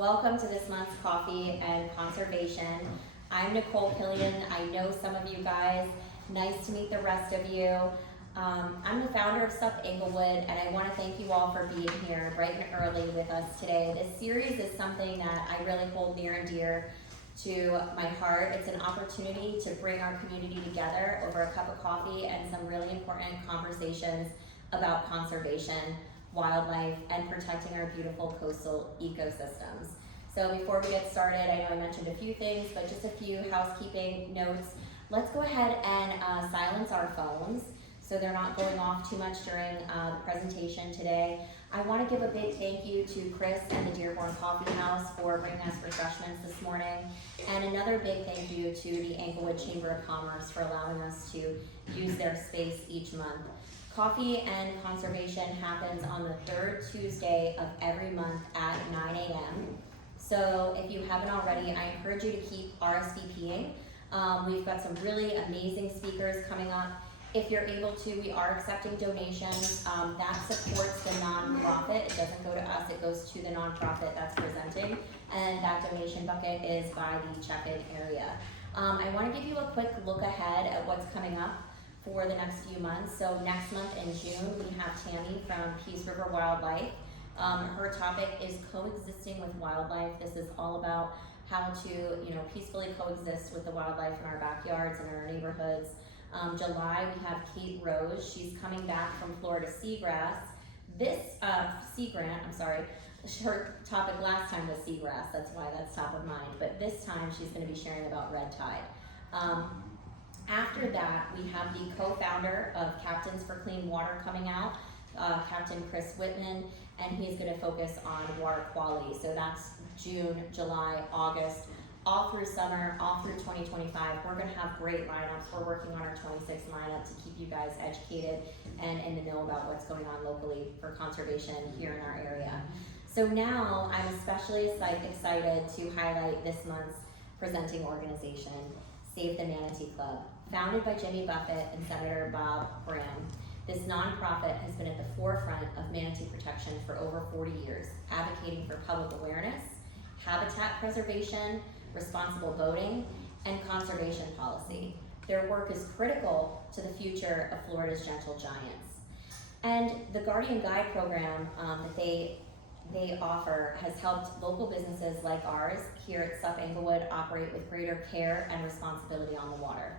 Welcome to this month's Coffee and Conservation. I'm Nicole Killian. I know some of you guys. Nice to meet the rest of you. I'm the founder of SUP Englewood, and I want to thank you all for being here bright and early with us today. This series is something that I really hold near and dear to my heart. It's an opportunity to bring our community together over a cup of coffee and some really important conversations about conservation, wildlife, and protecting our beautiful coastal ecosystems. So before we get started, I know I mentioned a few things, but just a few housekeeping notes. Let's go ahead and silence our phones so they're not going off too much during the presentation today. I want to give a big thank you to Chris and the Dearborn Coffee House for bringing us refreshments this morning. And another big thank you to the Englewood Chamber of Commerce for allowing us to use their space each month. Coffee and Conservation happens on the third Tuesday of every month at 9 a.m. So if you haven't already, I encourage you to keep RSVPing. We've got some really amazing speakers coming up. If you're able to, we are accepting donations. That supports the nonprofit. It doesn't go to us, it goes to the nonprofit that's presenting. And that donation bucket is by the check-in area. I want to give you a quick look ahead at what's coming up for the next few months. So next month in June, we have Tammy from Peace River Wildlife. Her topic is coexisting with wildlife. This is all about how to, peacefully coexist with the wildlife in our backyards and in our neighborhoods. July, we have Kate Rose. She's coming back from Florida Seagrass. Her topic last time was seagrass. That's why that's top of mind. But this time, she's going to be sharing about red tide. After that, we have the co-founder of Captains for Clean Water coming out, Captain Chris Whitman, and he's going to focus on water quality. So that's June, July, August, all through summer, all through 2025. We're going to have great lineups. We're working on our 26th lineup to keep you guys educated and in the know about what's going on locally for conservation here in our area. So now I'm especially excited to highlight this month's presenting organization, Save the Manatee Club. Founded by Jimmy Buffett and Senator Bob Graham, this nonprofit has been at the forefront of manatee protection for over 40 years, advocating for public awareness, habitat preservation, responsible boating, and conservation policy. Their work is critical to the future of Florida's gentle giants. And the Guardian Guide program that they offer has helped local businesses like ours here at SUP Englewood operate with greater care and responsibility on the water.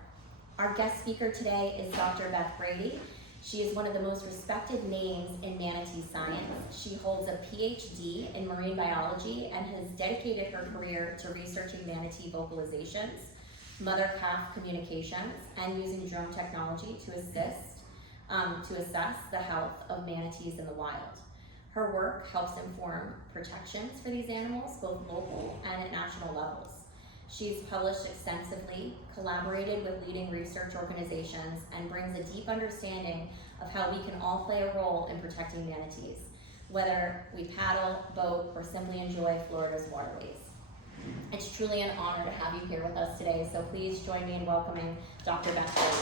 Our guest speaker today is Dr. Beth Brady. She is one of the most respected names in manatee science. She holds a PhD in marine biology and has dedicated her career to researching manatee vocalizations, mother-calf communications, and using drone technology to assess the health of manatees in the wild. Her work helps inform protections for these animals, both local and at national levels. She's published extensively, collaborated with leading research organizations, and brings a deep understanding of how we can all play a role in protecting manatees, whether we paddle, boat, or simply enjoy Florida's waterways. It's truly an honor to have you here with us today, so please join me in welcoming Dr. Beth Brady.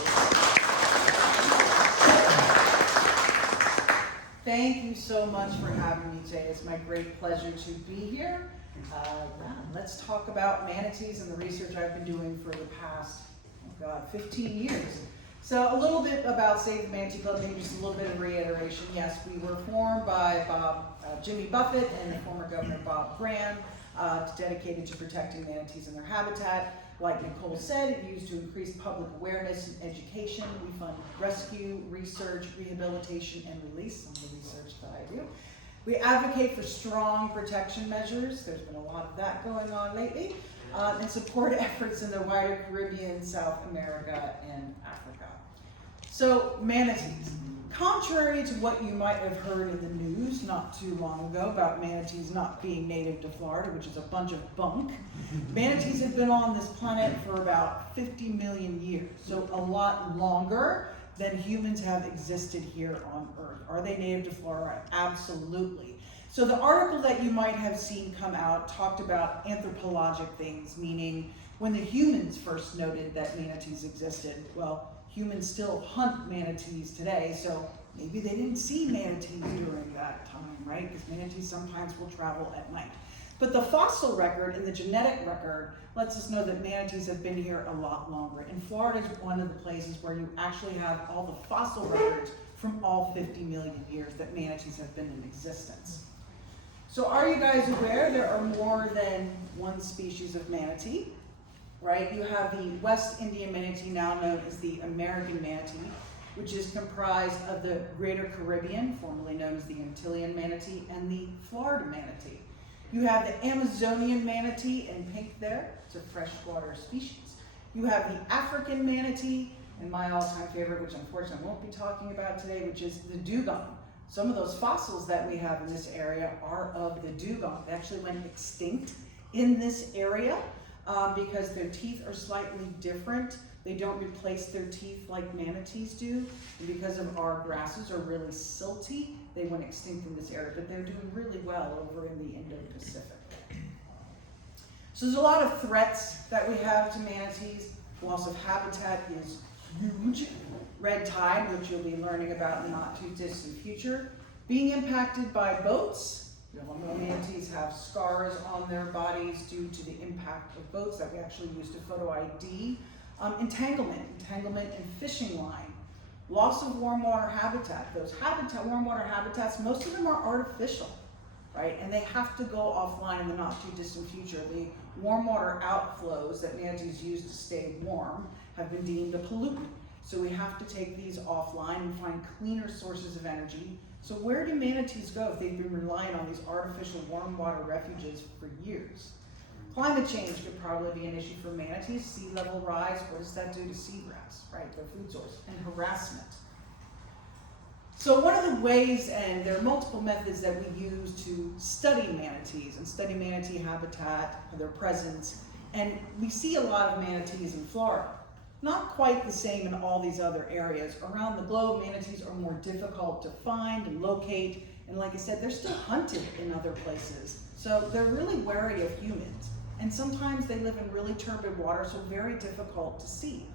Thank you so much for having me today. It's my great pleasure to be here. Let's talk about manatees and the research I've been doing for the past, 15 years. So a little bit about Save the Manatee Club, maybe just a little bit of reiteration. Yes, we were formed by Jimmy Buffett and the former Governor Bob Graham, dedicated to protecting manatees and their habitat. Like Nicole said, it used to increase public awareness and education. We fund rescue, research, rehabilitation, and release, some of the research that I do. We advocate for strong protection measures. There's been a lot of that going on lately. And support efforts in the wider Caribbean, South America, and Africa. So, manatees. Contrary to what you might have heard in the news not too long ago about manatees not being native to Florida, which is a bunch of bunk, manatees have been on this planet for about 50 million years, so a lot longer than humans have existed here on Earth. Are they native to Florida? Absolutely. So the article that you might have seen come out talked about anthropologic things, meaning when the humans first noted that manatees existed, well, humans still hunt manatees today, so maybe they didn't see manatees during that time, right? Because manatees sometimes will travel at night. But the fossil record and the genetic record lets us know that manatees have been here a lot longer. And Florida is one of the places where you actually have all the fossil records from all 50 million years that manatees have been in existence. So are you guys aware there are more than one species of manatee, right? You have the West Indian manatee, now known as the American manatee, which is comprised of the Greater Caribbean, formerly known as the Antillean manatee, and the Florida manatee. You have the Amazonian manatee in pink there. It's a freshwater species. You have the African manatee, and my all-time favorite, which unfortunately I won't be talking about today, which is the dugong. Some of those fossils that we have in this area are of the dugong. They actually went extinct in this area because their teeth are slightly different. They don't replace their teeth like manatees do. And because of our grasses are really silty, they went extinct in this area, but they're doing really well over in the Indo-Pacific. So there's a lot of threats that we have to manatees. Loss of habitat is huge. Red tide, which you'll be learning about in the not too distant future. Being impacted by boats. You know, manatees have scars on their bodies due to the impact of boats that we actually use to photo ID. Entanglement in fishing line. Loss of warm water habitat. Those warm water habitats, most of them are artificial, right? And they have to go offline in the not too distant future. The warm water outflows that manatees use to stay warm have been deemed a pollutant. So we have to take these offline and find cleaner sources of energy. So where do manatees go if they've been relying on these artificial warm water refuges for years? Climate change could probably be an issue for manatees. Sea level rise, what does that do to seagrass, right? Their food source. And harassment. So one of the ways, and there are multiple methods that we use to study manatees and study manatee habitat, their presence, and we see a lot of manatees in Florida. Not quite the same in all these other areas. Around the globe, manatees are more difficult to find and locate, and like I said, they're still hunted in other places. So they're really wary of humans, and sometimes they live in really turbid water, so very difficult to see.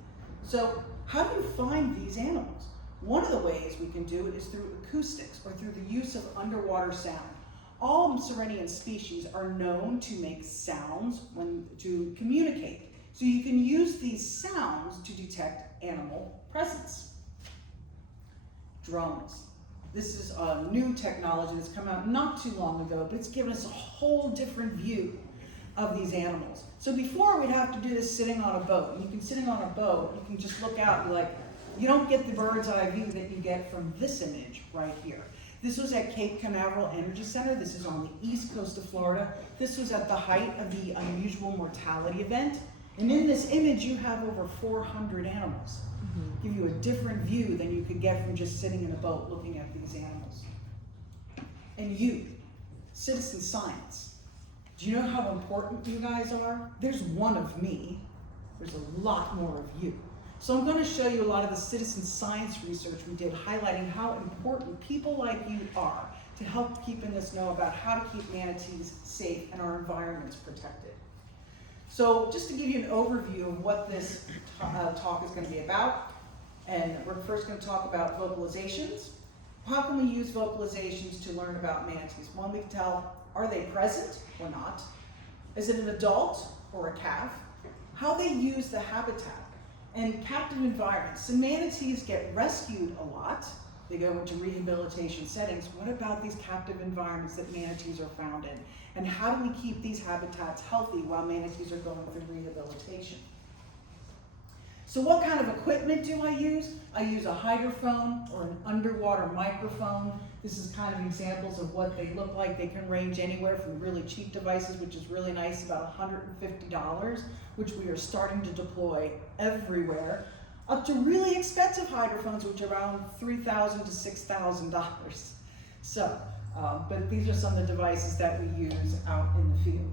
So how do you find these animals? One of the ways we can do it is through acoustics, or through the use of underwater sound. All Sirenian species are known to make sounds to communicate. So you can use these sounds to detect animal presence. Drones. This is a new technology that's come out not too long ago, but it's given us a whole different view of these animals. So before we'd have to do this sitting on a boat. And you can sitting on a boat, you can just look out and be like, you don't get the bird's eye view that you get from this image right here. This was at Cape Canaveral Energy Center. This is on the east coast of Florida. This was at the height of the unusual mortality event. And in this image, you have over 400 animals. Give you a different view than you could get from just sitting in a boat looking at these animals. And you, citizen science, do you know how important you guys are? There's one of me. There's a lot more of you. So I'm going to show you a lot of the citizen science research we did, highlighting how important people like you are to help keeping us know about how to keep manatees safe and our environments protected. So just to give you an overview of what this talk is going to be about, and we're first going to talk about vocalizations. How can we use vocalizations to learn about manatees? One, we can tell, are they present or not? Is it an adult or a calf? How they use the habitat and captive environments. So manatees get rescued a lot. They go into rehabilitation settings. What about these captive environments that manatees are found in? And how do we keep these habitats healthy while manatees are going through rehabilitation? So what kind of equipment do I use? I use a hydrophone or an underwater microphone. This is kind of examples of what they look like. They can range anywhere from really cheap devices, which is really nice, about $150, which we are starting to deploy everywhere, up to really expensive hydrophones, which are around $3,000 to $6,000. So, but these are some of the devices that we use out in the field.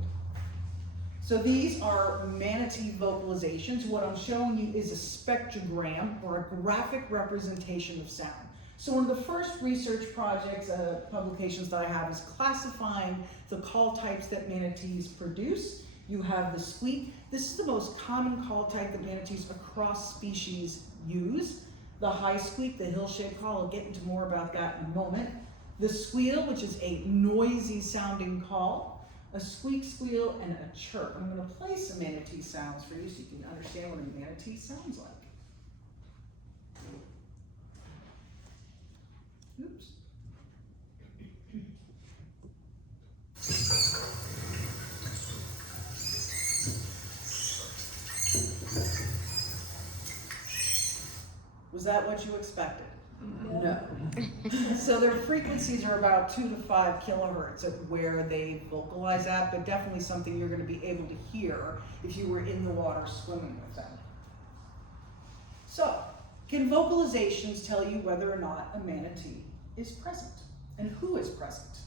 So these are manatee vocalizations. What I'm showing you is a spectrogram, or a graphic representation of sound. So one of the first research projects, publications that I have is classifying the call types that manatees produce. You have the squeak. This is the most common call type that manatees across species use. The high squeak, the hill-shaped call, I'll get into more about that in a moment. The squeal, which is a noisy sounding call. a squeak, squeal, and a chirp. I'm going to play some manatee sounds for you so you can understand what a manatee sounds like. Oops. Was that what you expected? No. So their frequencies are about 2 to 5 kilohertz at where they vocalize at, but definitely something you're going to be able to hear if you were in the water swimming with them. So, can vocalizations tell you whether or not a manatee is present? And who is present?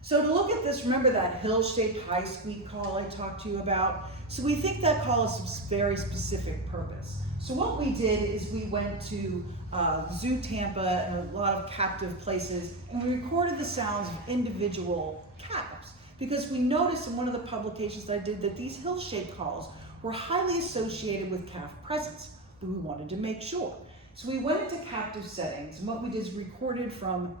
So to look at this, remember that hill-shaped high squeak call I talked to you about? So we think that call has a very specific purpose. So what we did is we went to Zoo Tampa and a lot of captive places, and we recorded the sounds of individual calves, because we noticed in one of the publications that I did that these hill-shaped calls were highly associated with calf presence, but we wanted to make sure. So we went into captive settings, and what we did is recorded from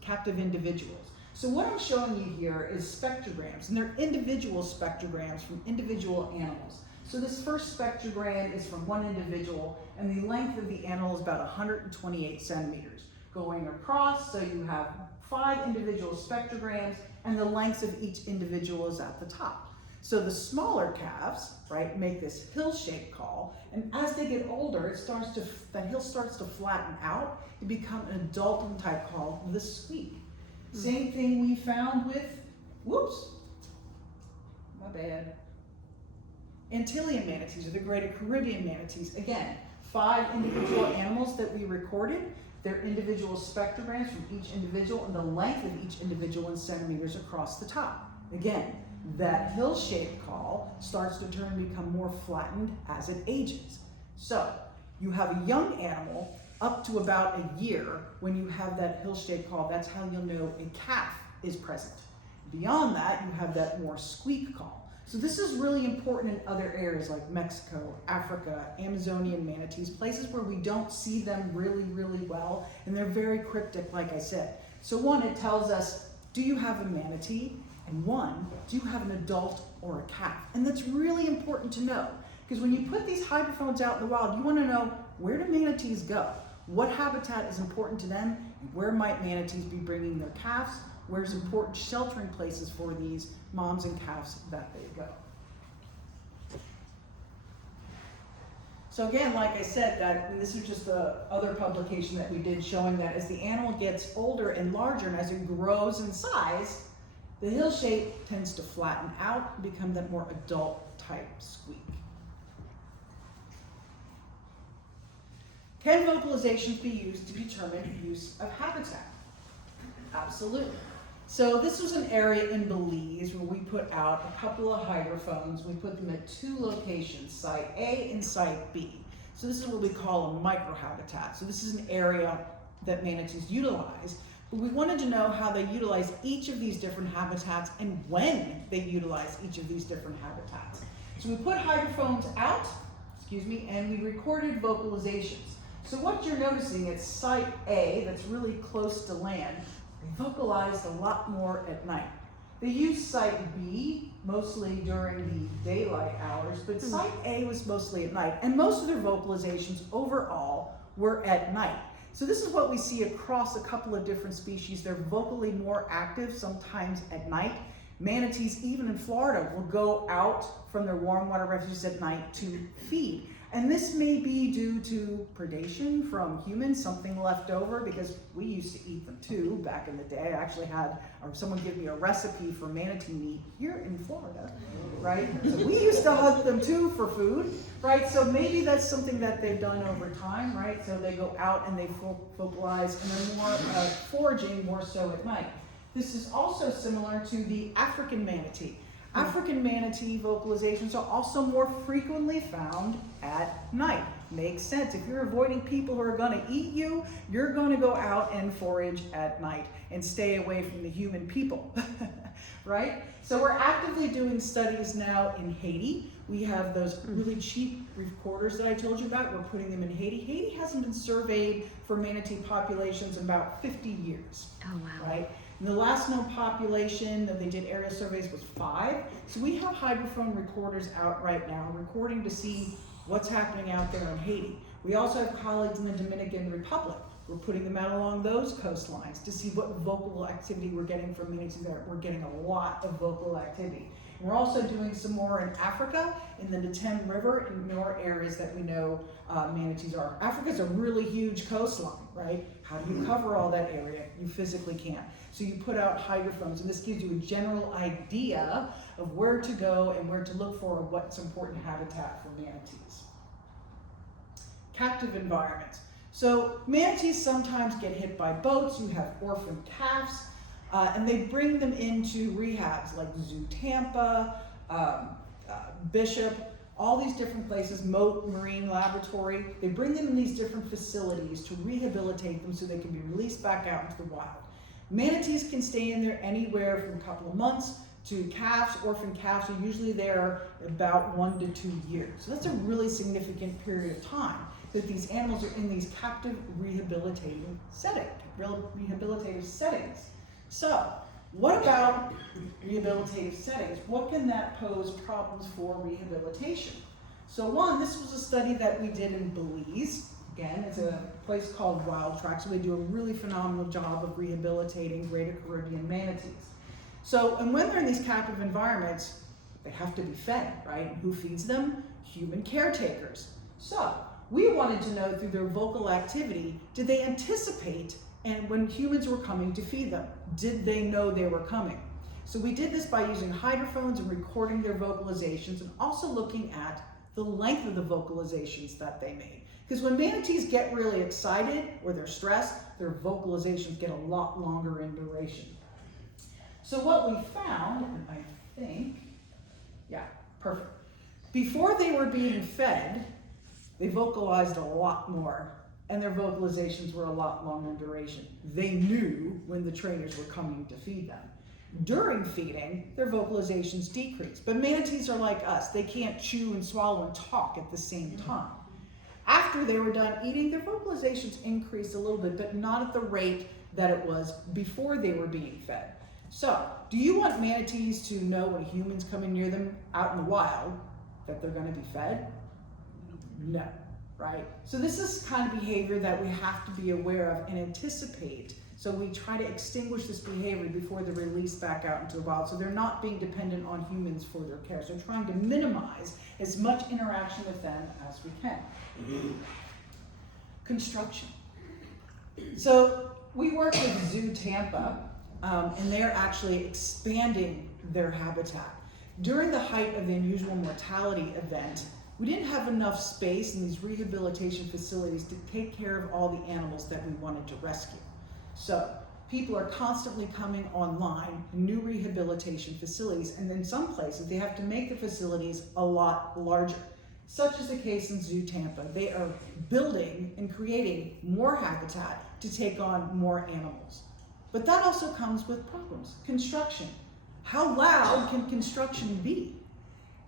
captive individuals. So what I'm showing you here is spectrograms, and they're individual spectrograms from individual animals. So this first spectrogram is from one individual, and the length of the animal is about 128 centimeters. Going across, so you have 5 individual spectrograms, and the lengths of each individual is at the top. So the smaller calves, right, make this hill-shaped call, and as they get older, that hill starts to flatten out to become an adult type call, the squeak. Same thing we found with, whoops, my bad, Antillean manatees, or the Greater Caribbean manatees. Again, 5 individual animals that we recorded, their individual spectrograms from each individual, and the length of each individual in centimeters across the top. Again, that hill-shaped call starts to turn and become more flattened as it ages. So, you have a young animal up to about a year when you have that hill-shaped call. That's how you'll know a calf is present. Beyond that, you have that more squeak call. So this is really important in other areas like Mexico, Africa, Amazonian manatees, places where we don't see them really, really well, and they're very cryptic, like I said. So 1, it tells us, do you have a manatee? And 1, do you have an adult or a calf? And that's really important to know, because when you put these hydrophones out in the wild, you want to know, where do manatees go? What habitat is important to them? And where might manatees be bringing their calves? Where's important sheltering places for these moms and calves that they go? So again, like I said, and this is just the other publication that we did showing that as the animal gets older and larger and as it grows in size, the hill shape tends to flatten out and become that more adult type squeak. Can vocalizations be used to determine use of habitat? Absolutely. So this was an area in Belize where we put out a couple of hydrophones. We put them at 2 locations, Site A and Site B. So this is what we call a microhabitat. So this is an area that manatees utilize. But we wanted to know how they utilize each of these different habitats and when they utilize each of these different habitats. So we put hydrophones out, and we recorded vocalizations. So what you're noticing at Site A, that's really close to land, they vocalized a lot more at night. They used Site B mostly during the daylight hours, but Site A was mostly at night. And most of their vocalizations overall were at night. So this is what we see across a couple of different species. They're vocally more active sometimes at night. Manatees, even in Florida, will go out from their warm water refuges at night to feed. And this may be due to predation from humans, something left over, because we used to eat them too back in the day. I actually had someone give me a recipe for manatee meat here in Florida, right? So we used to hunt them too for food, right? So maybe that's something that they've done over time, right? So they go out and they vocalize, and they're more foraging more so at night. This is also similar to the African manatee. African manatee vocalizations are also more frequently found at night. Makes sense. If you're avoiding people who are going to eat you, you're going to go out and forage at night and stay away from the human people, right? So we're actively doing studies now in Haiti. We have those really cheap recorders that I told you about. We're putting them in Haiti. Haiti hasn't been surveyed for manatee populations in about 50 years, Oh, wow. right? And the last known population that they did aerial surveys was 5. So we have hydrophone recorders out right now, recording to see what's happening out there in Haiti. We also have colleagues in the Dominican Republic. We're putting them out along those coastlines to see what vocal activity we're getting from manatees there. We're getting a lot of vocal activity. And we're also doing some more in Africa, in the Thames River, in more areas that we know manatees are. Africa's a really huge coastline, right? How do you cover all that area? You physically can't. So you put out hydrophones, and this gives you a general idea of where to go and where to look for what's important habitat for manatees. Captive environments. So manatees sometimes get hit by boats. You have orphan calves, and they bring them into rehabs like Zoo Tampa, Bishop, all these different places, Moat Marine Laboratory. They bring them in these different facilities to rehabilitate them so they can be released back out into the wild. Manatees can stay in there anywhere from a couple of months to calves. Orphan calves are usually there about 1 to 2 years. So that's a really significant period of time that these animals are in these captive rehabilitative settings. So, what about rehabilitative settings? What can that pose problems for rehabilitation? So one, this was a study that we did in Belize. Again, it's a place called Wild Track, so they do a really phenomenal job of rehabilitating Greater Caribbean manatees. So, and when they're in these captive environments, they have to be fed, right? Who feeds them? Human caretakers. So, we wanted to know through their vocal activity, did they anticipate and when humans were coming to feed them? Did they know they were coming? So we did this by using hydrophones and recording their vocalizations and also looking at the length of the vocalizations that they made. Because when manatees get really excited or they're stressed, their vocalizations get a lot longer in duration. So what we found, and I think, yeah, perfect. Before they were being fed, they vocalized a lot more, and their vocalizations were a lot longer in duration. They knew when the trainers were coming to feed them. During feeding, their vocalizations decreased. But manatees are like us. They can't chew and swallow and talk at the same time. After they were done eating, their vocalizations increased a little bit, but not at the rate that it was before they were being fed. So, do you want manatees to know when humans coming near them out in the wild that they're going to be fed? No, right? So this is kind of behavior that we have to be aware of and anticipate. So we try to extinguish this behavior before they're released back out into the wild. So they're not being dependent on humans for their care. So trying to minimize as much interaction with them as we can. Construction. So we work with Zoo Tampa, and they're actually expanding their habitat. During the height of the unusual mortality event, we didn't have enough space in these rehabilitation facilities to take care of all the animals that we wanted to rescue. So people are constantly coming online, new rehabilitation facilities, and in some places they have to make the facilities a lot larger. Such is the case in Zoo Tampa. They are building and creating more habitat to take on more animals. But that also comes with problems. Construction. How loud can construction be?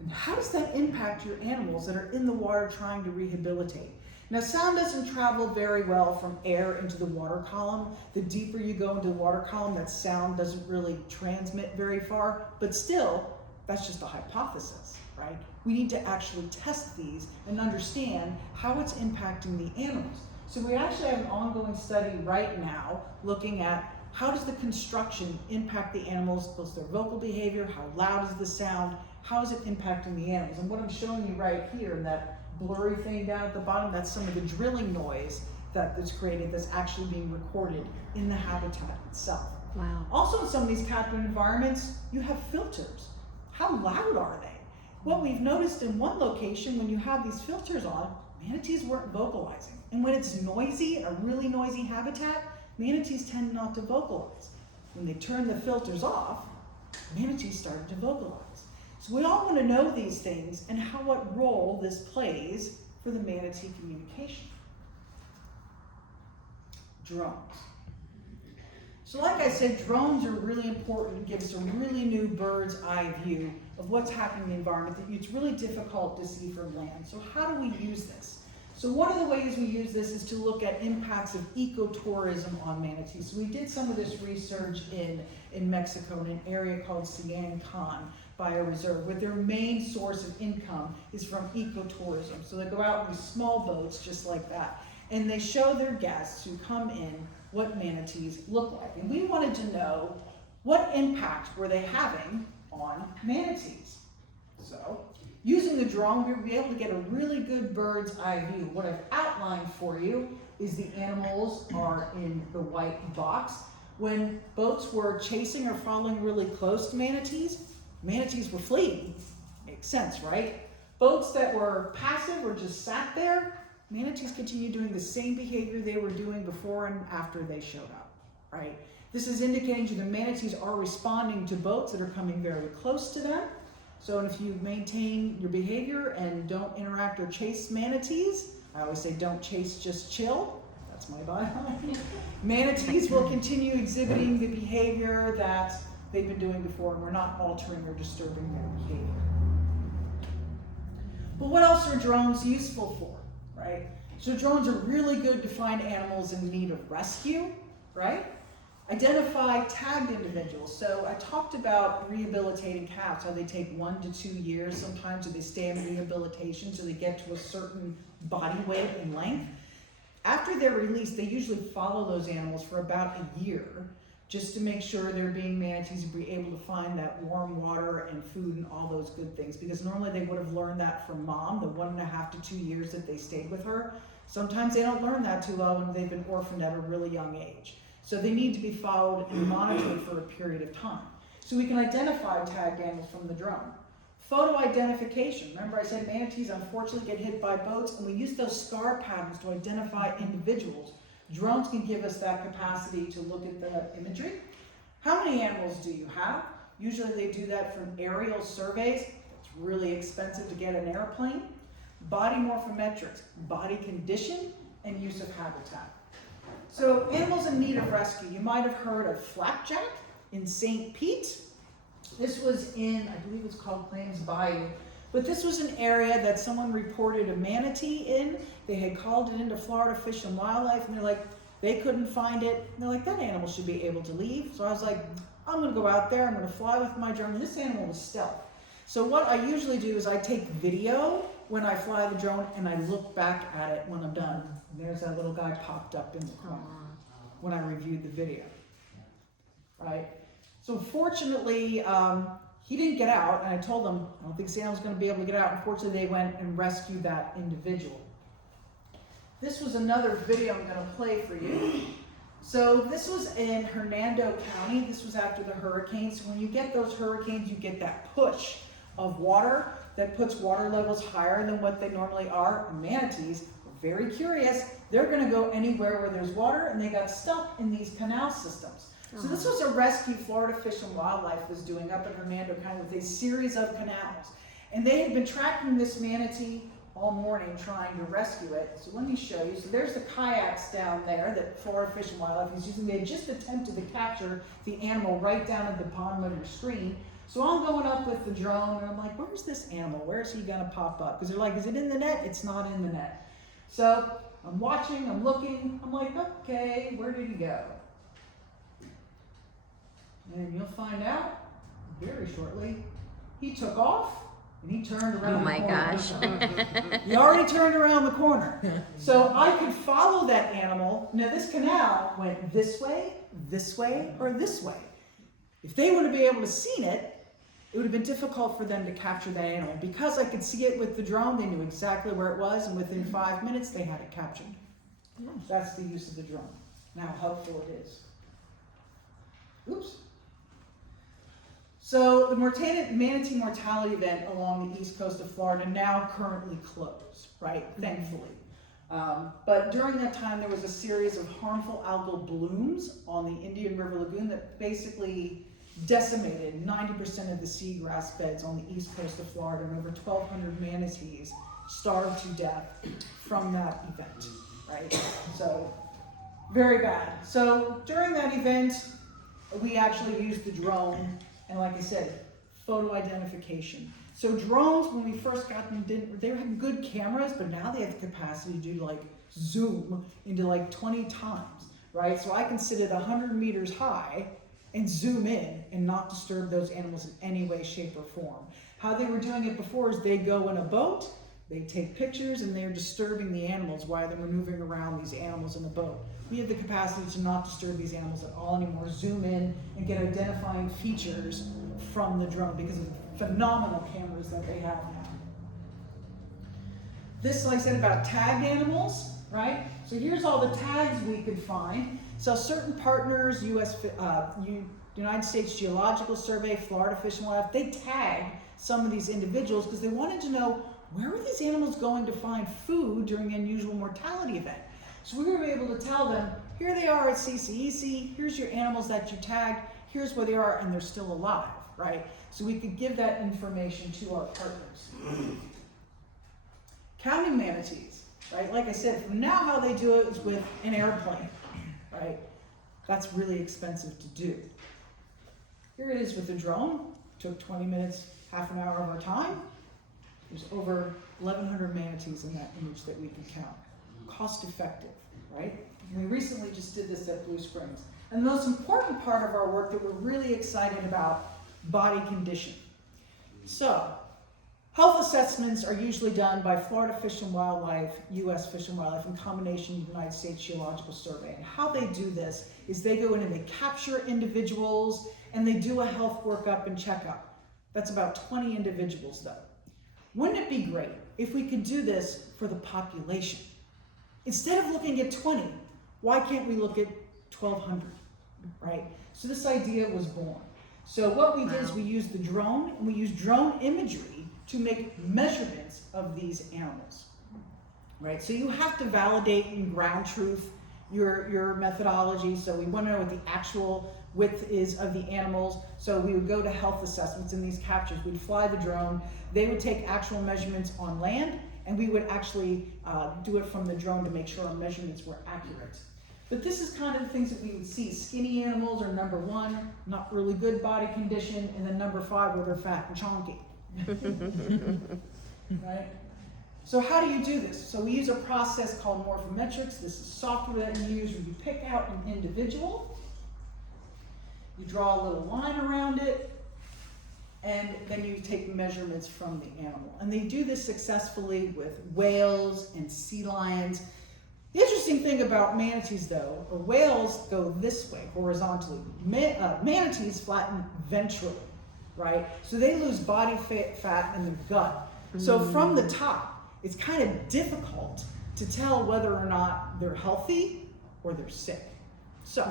And how does that impact your animals that are in the water trying to rehabilitate? Now, sound doesn't travel very well from air into the water column. The deeper you go into the water column, that sound doesn't really transmit very far, but still, that's just a hypothesis, right? We need to actually test these and understand how it's impacting the animals. So we actually have an ongoing study right now looking at how does the construction impact the animals, both their vocal behavior, how loud is the sound, how is it impacting the animals? And what I'm showing you right here in that blurry thing down at the bottom, that's some of the drilling noise that's created that's actually being recorded in the habitat itself. Wow. Also in some of these captive environments, you have filters. How loud are they? What we've noticed in one location, when you have these filters on, manatees weren't vocalizing. And when it's noisy, a really noisy habitat, manatees tend not to vocalize. When they turn the filters off, manatees started to vocalize. So we all want to know these things and what role this plays for the manatee communication. Drones. So like I said, drones are really important to give us a really new bird's eye view of what's happening in the environment that it's really difficult to see from land. So how do we use this? So one of the ways we use this is to look at impacts of ecotourism on manatees. So we did some of this research in Mexico in an area called Siancán Bioreserve, where their main source of income is from ecotourism. So they go out in these small boats just like that, and they show their guests who come in what manatees look like. And we wanted to know what impact were they having on manatees. So using the drone, we were able to get a really good bird's eye view. What I've outlined for you is the animals are in the white box. When boats were chasing or following really close to manatees, manatees were fleeing. Makes sense, right? Boats that were passive or just sat there, manatees continued doing the same behavior they were doing before and after they showed up, right? This is indicating to the manatees are responding to boats that are coming very close to them. So if you maintain your behavior and don't interact or chase manatees, I always say don't chase, just chill. That's my byline. Manatees will continue exhibiting the behavior that they've been doing before, and we're not altering or disturbing their behavior. But what else are drones useful for, right? So drones are really good to find animals in need of rescue, right? Identify tagged individuals. So I talked about rehabilitating calves, how they take 1 to 2 years. Sometimes they stay in rehabilitation so they get to a certain body weight and length. After they're released, they usually follow those animals for about a year just to make sure they're being manatees and be able to find that warm water and food and all those good things. Because normally they would have learned that from mom, the 1.5 to 2 years that they stayed with her. Sometimes they don't learn that too well when they've been orphaned at a really young age. So they need to be followed and monitored for a period of time. So we can identify tagged animals from the drone. Photo identification. Remember I said manatees unfortunately get hit by boats, and we use those scar patterns to identify individuals. Drones can give us that capacity to look at the imagery. How many animals do you have? Usually they do that from aerial surveys. It's really expensive to get an airplane. Body morphometrics, body condition, and use of habitat. So animals in need of rescue. You might have heard of Flapjack in St. Pete. This was in, I believe it's called Claims Bayou, but this was an area that someone reported a manatee in. They had called it into Florida Fish and Wildlife, and they're like, they couldn't find it. And they're like, that animal should be able to leave. So I was like, I'm gonna go out there, I'm gonna fly with my drone, and this animal was stealth. So what I usually do is I take video when I fly the drone, and I look back at it when I'm done. And there's that little guy popped up in the corner when I reviewed the video, right? So fortunately, he didn't get out, and I told them, I don't think Sam was going to be able to get out. Unfortunately, they went and rescued that individual. This was another video I'm going to play for you. So this was in Hernando County. This was after the hurricanes. When you get those hurricanes, you get that push of water that puts water levels higher than what they normally are. Manatees are very curious. They're going to go anywhere where there's water, and they got stuck in these canal systems. So this was a rescue Florida Fish and Wildlife was doing up in Hernando County with a series of canals. And they had been tracking this manatee all morning trying to rescue it. So let me show you. So there's the kayaks down there that Florida Fish and Wildlife is using. They had just attempted to capture the animal right down at the bottom of your screen. So I'm going up with the drone, and I'm like, where's this animal? Where is he going to pop up? Because they're like, is it in the net? It's not in the net. So I'm watching, I'm looking, I'm like, okay, where did he go? And you'll find out very shortly. He took off and he turned around the corner. Oh my gosh. He already turned around the corner. So I could follow that animal. Now this canal went this way, or this way. If they would have been able to seen it, it would have been difficult for them to capture that animal. Because I could see it with the drone, they knew exactly where it was, and within 5 minutes they had it captured. That's the use of the drone. Now how helpful it is. Oops. So the manatee mortality event along the east coast of Florida now currently closed, right? Thankfully. But during that time, there was a series of harmful algal blooms on the Indian River Lagoon that basically decimated 90% of the seagrass beds on the east coast of Florida, and over 1,200 manatees starved to death from that event, right? So very bad. So during that event, we actually used the drone, and like I said, photo identification. So drones, when we first got them, they had good cameras, but now they have the capacity to do like zoom into like 20 times, right? So I can sit at 100 meters high and zoom in and not disturb those animals in any way, shape, or form. How they were doing it before is they go in a boat, they take pictures, and they're disturbing the animals while they're maneuvering around these animals in the boat. We have the capacity to not disturb these animals at all anymore, zoom in and get identifying features from the drone because of the phenomenal cameras that they have now. This, like I said, about tagged animals, right? So here's all the tags we could find. So certain partners, United States Geological Survey, Florida Fish and Wildlife, they tagged some of these individuals because they wanted to know where were these animals going to find food during an unusual mortality event. So we were able to tell them, here they are at CCEC, here's your animals that you tagged, here's where they are, and they're still alive, right? So we could give that information to our partners. Counting manatees, right? Like I said, from now how they do it is with an airplane, right? That's really expensive to do. Here it is with the drone. Took 20 minutes, half an hour of our time. There's over 1,100 manatees in that image that we can count. Cost effective, right? And we recently just did this at Blue Springs. And the most important part of our work that we're really excited about, body condition. So, health assessments are usually done by Florida Fish and Wildlife, U.S. Fish and Wildlife, in combination with the United States Geological Survey. And how they do this is they go in and they capture individuals and they do a health workup and checkup. That's about 20 individuals though. Wouldn't it be great if we could do this for the population? Instead of looking at 20, why can't we look at 1,200, right? So this idea was born. So what we did is we used the drone, and we used drone imagery to make measurements of these animals, right? So you have to validate in ground truth your methodology. So we want to know what the actual width is of the animals. So we would go to health assessments in these captures. We'd fly the drone. They would take actual measurements on land, and we would actually do it from the drone to make sure our measurements were accurate. But this is kind of the things that we would see. Skinny animals are number 1, not really good body condition, and then number 5 where they're fat and chonky. Right? So how do you do this? So we use a process called morphometrics. This is software that you use where you pick out an individual, you draw a little line around it, and then you take measurements from the animal. And they do this successfully with whales and sea lions. The interesting thing about manatees though, or whales go this way, horizontally. Manatees flatten ventrally, right? So they lose body fat in their gut. So from the top, it's kind of difficult to tell whether or not they're healthy or they're sick. So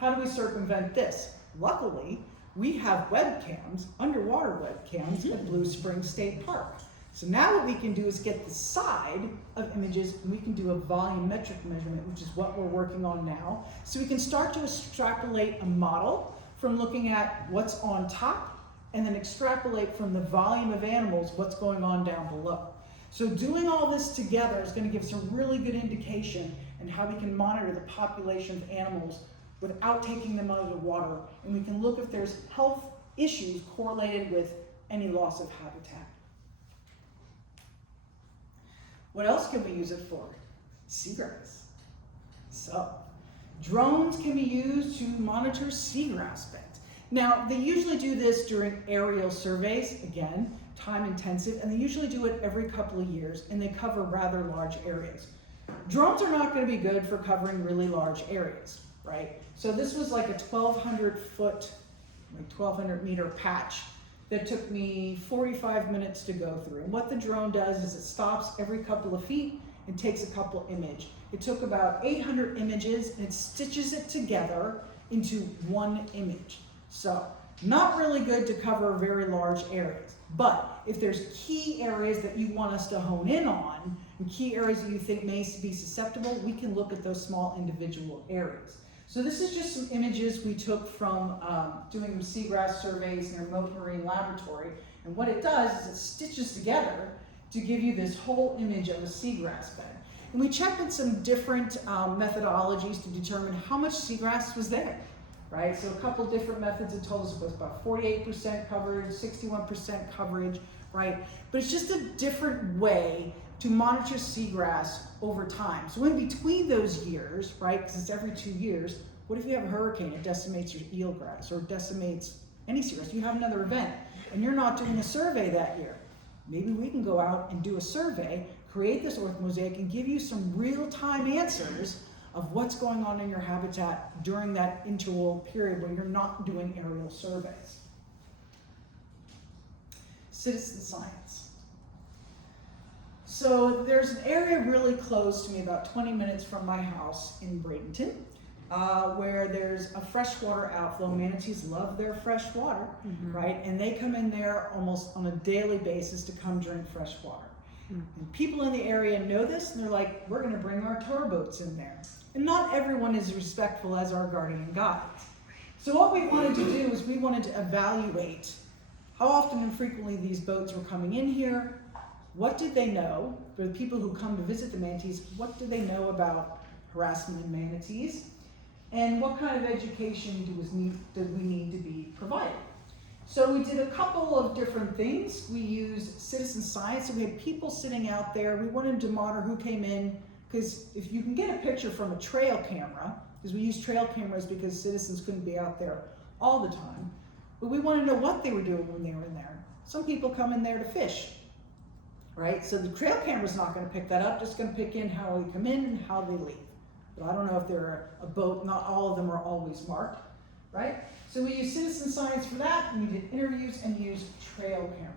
how do we circumvent this? Luckily, we have webcams, underwater webcams at Blue Springs State Park. So now what we can do is get the side of images, and we can do a volumetric measurement, which is what we're working on now. So we can start to extrapolate a model from looking at what's on top, and then extrapolate from the volume of animals what's going on down below. So doing all this together is going to give us a really good indication in how we can monitor the population of animals without taking them out of the water, and we can look if there's health issues correlated with any loss of habitat. What else can we use it for? Seagrass. So, drones can be used to monitor seagrass beds. Now, they usually do this during aerial surveys, again, time intensive, and they usually do it every couple of years, and they cover rather large areas. Drones are not going to be good for covering really large areas, right? So this was like a 1,200 foot, like 1,200 meter patch that took me 45 minutes to go through. And what the drone does is it stops every couple of feet and takes a couple images. It took about 800 images and it stitches it together into one image. So not really good to cover very large areas. But if there's key areas that you want us to hone in on, and key areas that you think may be susceptible, we can look at those small individual areas. So this is just some images we took from doing seagrass surveys in a remote marine laboratory. And what it does is it stitches together to give you this whole image of a seagrass bed. And we checked with some different methodologies to determine how much seagrass was there. right? So a couple different methods have told us it was about 48% coverage, 61% coverage, right? But it's just a different way to monitor seagrass over time. So in between those years, right, because it's every 2 years, what if you have a hurricane, it decimates your eelgrass or decimates any seagrass? You have another event and you're not doing a survey that year. Maybe we can go out and do a survey, create this orthomosaic, and give you some real-time answers of what's going on in your habitat during that interval period when you're not doing aerial surveys. Citizen science. So there's an area really close to me, about 20 minutes from my house in Bradenton, where there's a freshwater outflow. Manatees love their fresh water, right? And they come in there almost on a daily basis to come drink fresh water. And people in the area know this, and they're like, we're gonna bring our tour boats in there. And not everyone is respectful as our guardian guides. So what we wanted to do is we wanted to evaluate how often and frequently these boats were coming in here. What did they know? For the people who come to visit the manatees, what do they know about harassment in manatees? And what kind of education did we need to be provided? So we did a couple of different things. We used citizen science, so we had people sitting out there. We wanted to monitor who came in, because if you can get a picture from a trail camera, because we use trail cameras because citizens couldn't be out there all the time, but we wanted to know what they were doing when they were in there. Some people come in there to fish, right? So the trail camera's not gonna pick that up, just gonna pick in how they come in and how they leave. But I don't know if they're a boat, not all of them are always marked, right? So we use citizen science for that, and we did interviews and used trail cameras.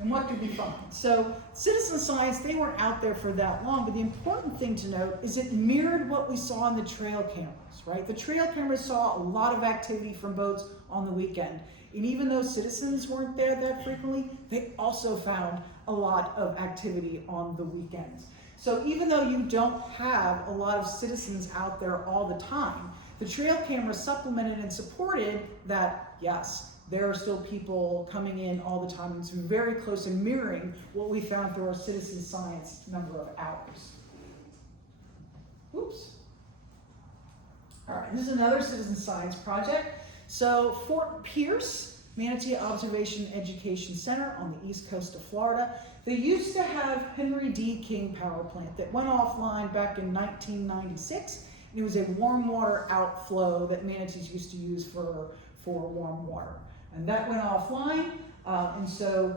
And what did we find? So citizen science, they weren't out there for that long, but the important thing to note is it mirrored what we saw in the trail cameras, right? The trail cameras saw a lot of activity from boats on the weekend. And even though citizens weren't there that frequently, they also found a lot of activity on the weekends. So even though you don't have a lot of citizens out there all the time, the trail camera supplemented and supported that, yes, there are still people coming in all the time. It's very close in mirroring what we found through our citizen science number of hours. Oops. All right, this is another citizen science project. So Fort Pierce Manatee Observation Education Center on the east coast of Florida. They used to have Henry D. King power plant that went offline back in 1996. And it was a warm water outflow that manatees used to use for warm water. And that went offline, and so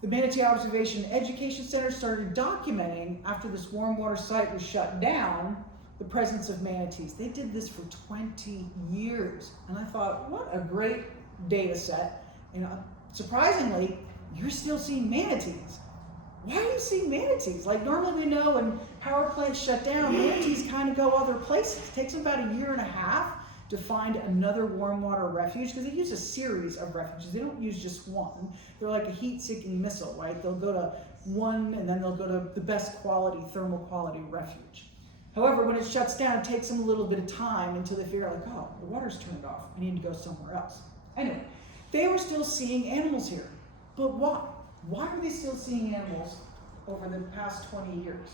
the Manatee Observation Education Center started documenting, after this warm water site was shut down, the presence of manatees. They did this for 20 years. And I thought, what a great data set. And surprisingly, you're still seeing manatees. Why are you seeing manatees? Like normally we know when power plants shut down, manatees kind of go other places. It takes them about a year and a half to find another warm water refuge, because they use a series of refuges. They don't use just one. They're like a heat-seeking missile, right? They'll go to one and then they'll go to the best quality, thermal quality refuge. However, when it shuts down, it takes them a little bit of time until they figure out, like, oh, the water's turned off. I need to go somewhere else. Anyway, they were still seeing animals here. But why? Why are they still seeing animals over the past 20 years?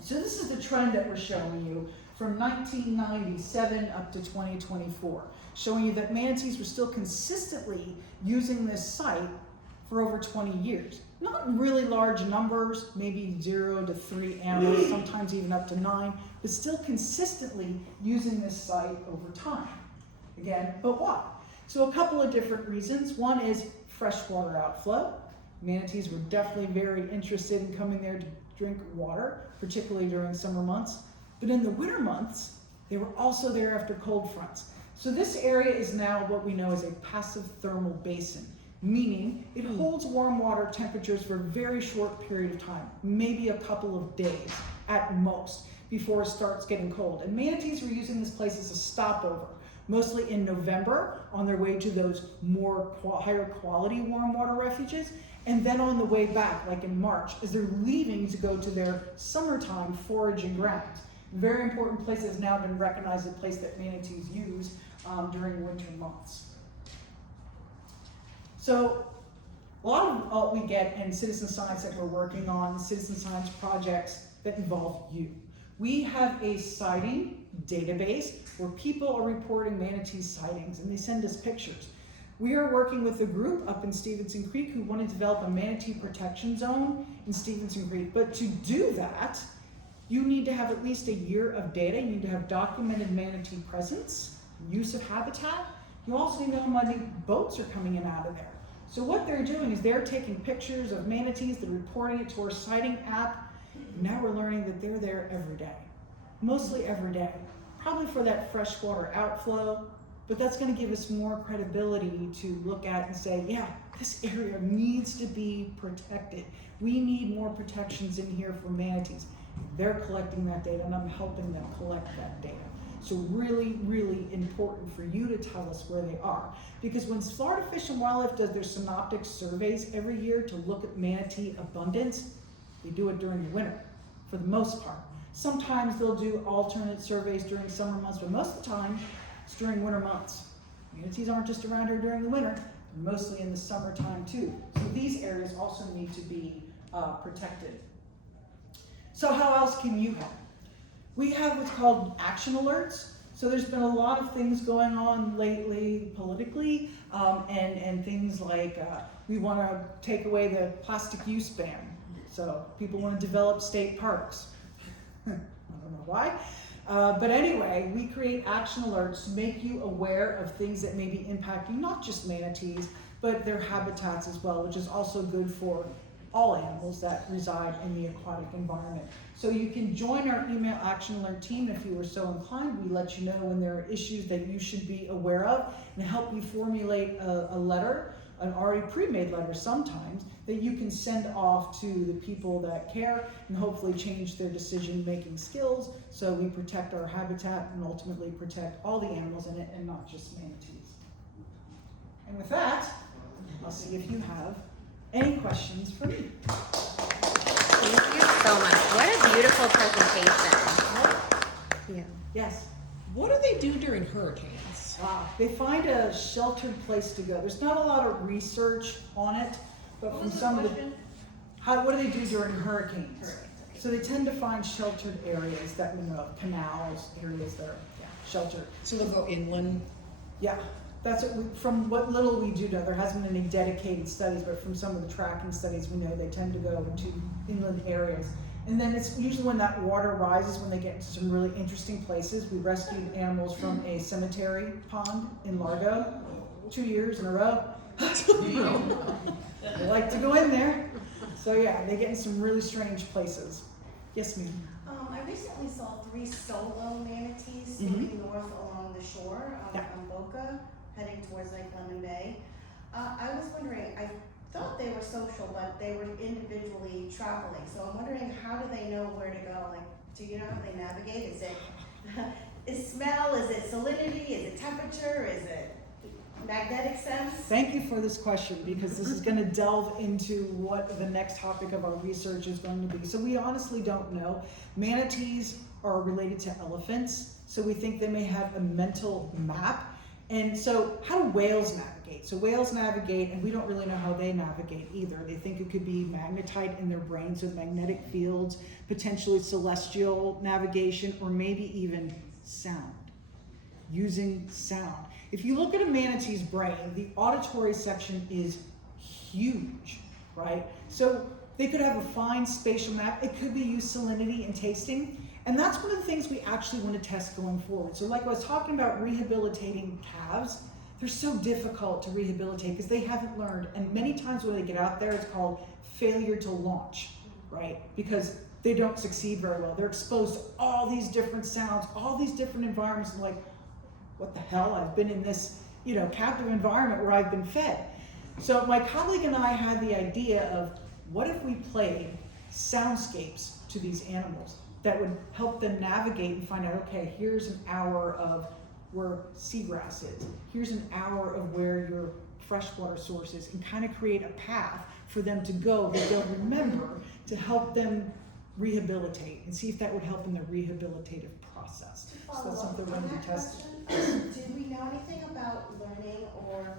So this is the trend that we're showing you from 1997 up to 2024, showing you that manatees were still consistently using this site for over 20 years. Not in really large numbers, maybe 0 to 3 animals, sometimes even up to 9, but still consistently using this site over time. Again, but why? So a couple of different reasons. One is freshwater outflow. Manatees were definitely very interested in coming there to drink water, particularly during summer months. But in the winter months, they were also there after cold fronts. So this area is now what we know as a passive thermal basin, meaning it holds warm water temperatures for a very short period of time, maybe a couple of days at most, before it starts getting cold. And manatees were using this place as a stopover, mostly in November on their way to those higher quality warm water refuges, and then on the way back, like in March, as they're leaving to go to their summertime foraging grounds. Very important place that's now been recognized as a place that manatees use during winter months. So a lot of what we get in citizen science that we're working on, citizen science projects that involve you. We have a sighting database where people are reporting manatee sightings and they send us pictures. We are working with a group up in Stevenson Creek who want to develop a manatee protection zone in Stevenson Creek. But to do that, you need to have at least a year of data. You need to have documented manatee presence, use of habitat. You also need to know how many boats are coming in and out of there. So what they're doing is they're taking pictures of manatees, they're reporting it to our sighting app. And now we're learning that they're there every day, mostly every day, probably for that freshwater outflow. But that's going to give us more credibility to look at and say, yeah, this area needs to be protected. We need more protections in here for manatees. They're collecting that data and I'm helping them collect that data. So really, really important for you to tell us where they are. Because when Florida Fish and Wildlife does their synoptic surveys every year to look at manatee abundance, they do it during the winter for the most part. Sometimes they'll do alternate surveys during summer months, but most of the time, it's during winter months. Manatees aren't just around here during the winter, they're mostly in the summertime too. So these areas also need to be protected. So how else can you help? We have what's called action alerts. So there's been a lot of things going on lately politically, and things like we want to take away the plastic use ban. So people want to develop state parks. I don't know why. But anyway, we create action alerts to make you aware of things that may be impacting not just manatees, but their habitats as well, which is also good for all animals that reside in the aquatic environment. So you can join our email action alert team if you are so inclined. We let you know when there are issues that you should be aware of and help you formulate a letter, an already pre-made letter sometimes, that you can send off to the people that care and hopefully change their decision-making skills so we protect our habitat and ultimately protect all the animals in it and not just manatees. And with that, I'll see if you have any questions for me. Thank you so much. What a beautiful presentation. Yeah. Yes. What do they do during hurricanes? They find a sheltered place to go. There's not a lot of research on it, but from some of the, what do they do during hurricanes? So they tend to find sheltered areas that we know of, canals, areas that are sheltered. So they'll go inland? Yeah, that's what from what little we do know. There hasn't been any dedicated studies, but from some of the tracking studies we know they tend to go into inland areas. And then it's usually when that water rises, when they get into some really interesting places. We rescued animals from a cemetery pond in Largo 2 years in a row. They like to go in there. So yeah, they get in some really strange places. Yes, ma'am. I recently saw 3 solo manatees swimming north along the shore on Boca, heading towards Lake Lemon Bay. I was wondering, I thought they were social, but they were individually traveling. So I'm wondering, how do they know where to go? Like, do you know how they navigate? Is it is smell? Is it salinity? Is it temperature? Is it magnetic sense? Thank you for this question, because this is going to delve into what the next topic of our research is going to be. So we honestly don't know. Manatees are related to elephants, so we think they may have a mental map. And so how do whales navigate? So whales navigate, and we don't really know how they navigate either. They think it could be magnetite in their brains with magnetic fields, potentially celestial navigation, or maybe even sound, using sound. If you look at a manatee's brain, the auditory section is huge, right? So they could have a fine spatial map. It could be used salinity and tasting. And that's one of the things we actually want to test going forward. So like I was talking about rehabilitating calves, they're so difficult to rehabilitate because they haven't learned. And many times when they get out there, it's called failure to launch, right? Because they don't succeed very well. They're exposed to all these different sounds, all these different environments, and like, what the hell? I've been in this, captive environment where I've been fed. So my colleague and I had the idea of, what if we played soundscapes to these animals that would help them navigate and find out, okay, here's an hour of where seagrass is. Here's an hour of where your freshwater source is, and kind of create a path for them to go that they'll remember to help them rehabilitate and see if that would help in the rehabilitative process. So that's something we're going to be testing. Do we know anything about learning, or,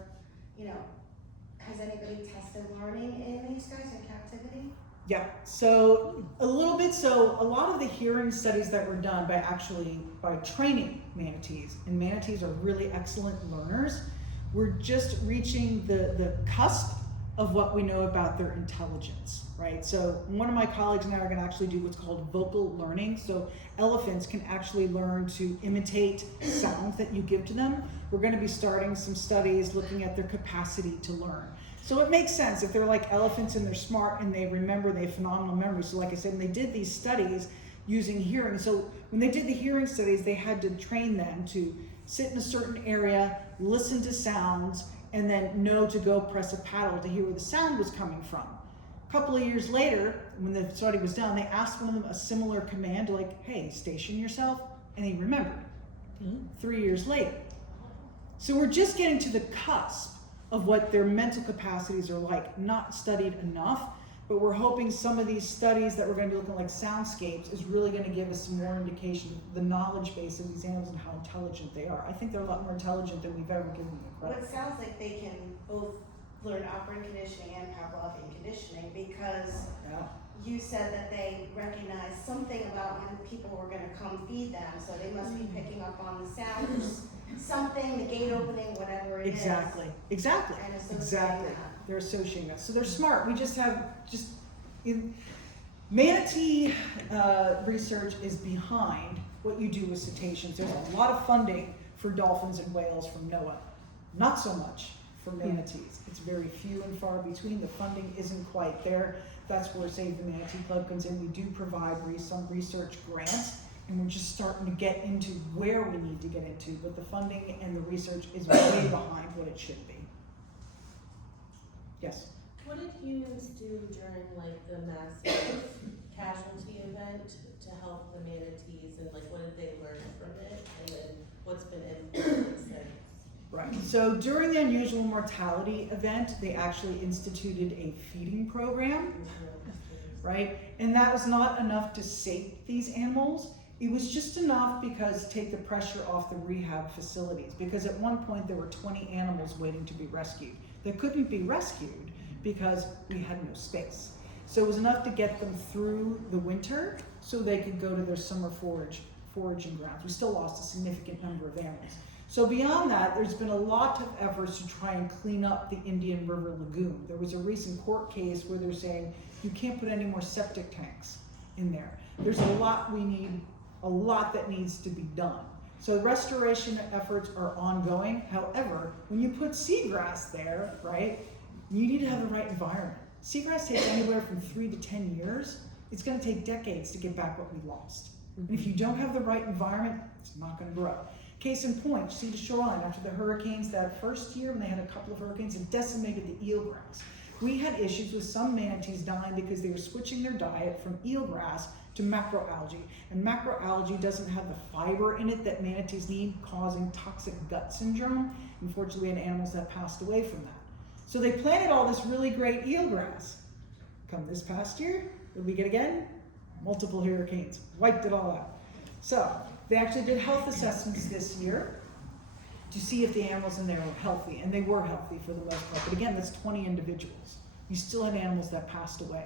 has anybody tested learning in these guys in captivity? Yeah, so a little bit, so a lot of the hearing studies that were done by training manatees, and manatees are really excellent learners, we're just reaching the cusp of what we know about their intelligence, right? So one of my colleagues and I are gonna actually do what's called vocal learning. So elephants can actually learn to imitate sounds that you give to them. We're gonna be starting some studies looking at their capacity to learn. So it makes sense if they're like elephants and they're smart and they remember, they have phenomenal memory. So like I said, when they did these studies using hearing, so when they did the hearing studies, they had to train them to sit in a certain area, listen to sounds, and then know to go press a paddle to hear where the sound was coming from. A couple of years later, when the study was done, they asked one of them a similar command, like, hey, station yourself, and he remembered 3 years later. So we're just getting to the cusp of what their mental capacities are like, not studied enough, but we're hoping some of these studies that we're gonna be looking at, like soundscapes, is really gonna give us some more indication of the knowledge base of these animals and how intelligent they are. I think they're a lot more intelligent than we've ever given them Well, credit. it sounds like they can both learn operant conditioning and Pavlovian conditioning, because Yeah. you said that they recognize something about when people were gonna come feed them, so they must be picking up on the sounds, something, the gate opening, whatever it is. Exactly. And associating Exactly. that. They're associating that. So they're smart. We just have manatee research is behind what you do with cetaceans. There's a lot of funding for dolphins and whales from NOAA. Not so much for manatees. It's very few and far between. The funding isn't quite there. That's where Save the Manatee Club comes in. We do provide some research grants, and we're just starting to get into where we need to get into, but the funding and the research is way behind what it should be. Yes? What did humans do during like the massive casualty event to help the manatees, and like what did they learn from it, and then what's been implemented since? Right. So during the unusual mortality event, they actually instituted a feeding program, right? And that was not enough to save these animals. It was just enough because take the pressure off the rehab facilities. Because at one point there were 20 animals waiting to be rescued. They couldn't be rescued because we had no space. So it was enough to get them through the winter so they could go to their summer foraging grounds. We still lost a significant number of animals. So beyond that, there's been a lot of efforts to try and clean up the Indian River Lagoon. There was a recent court case where they're saying you can't put any more septic tanks in there. There's a lot that needs to be done. So restoration efforts are ongoing. However, when you put seagrass there, right, you need to have the right environment. Seagrass takes anywhere from 3 to 10 years. It's gonna take decades to get back what we lost. And if you don't have the right environment, it's not gonna grow. Case in point, see the shoreline after the hurricanes that first year when they had a couple of hurricanes, it decimated the eelgrass. We had issues with some manatees dying because they were switching their diet from eelgrass to macroalgae. And macroalgae doesn't have the fiber in it that manatees need, causing toxic gut syndrome. Unfortunately, we had animals that passed away from that. So they planted all this really great eelgrass. Come this past year, what did we get again? Multiple hurricanes, wiped it all out. So they actually did health assessments this year to see if the animals in there were healthy, and they were healthy for the most part. But again, that's 20 individuals. You still had animals that passed away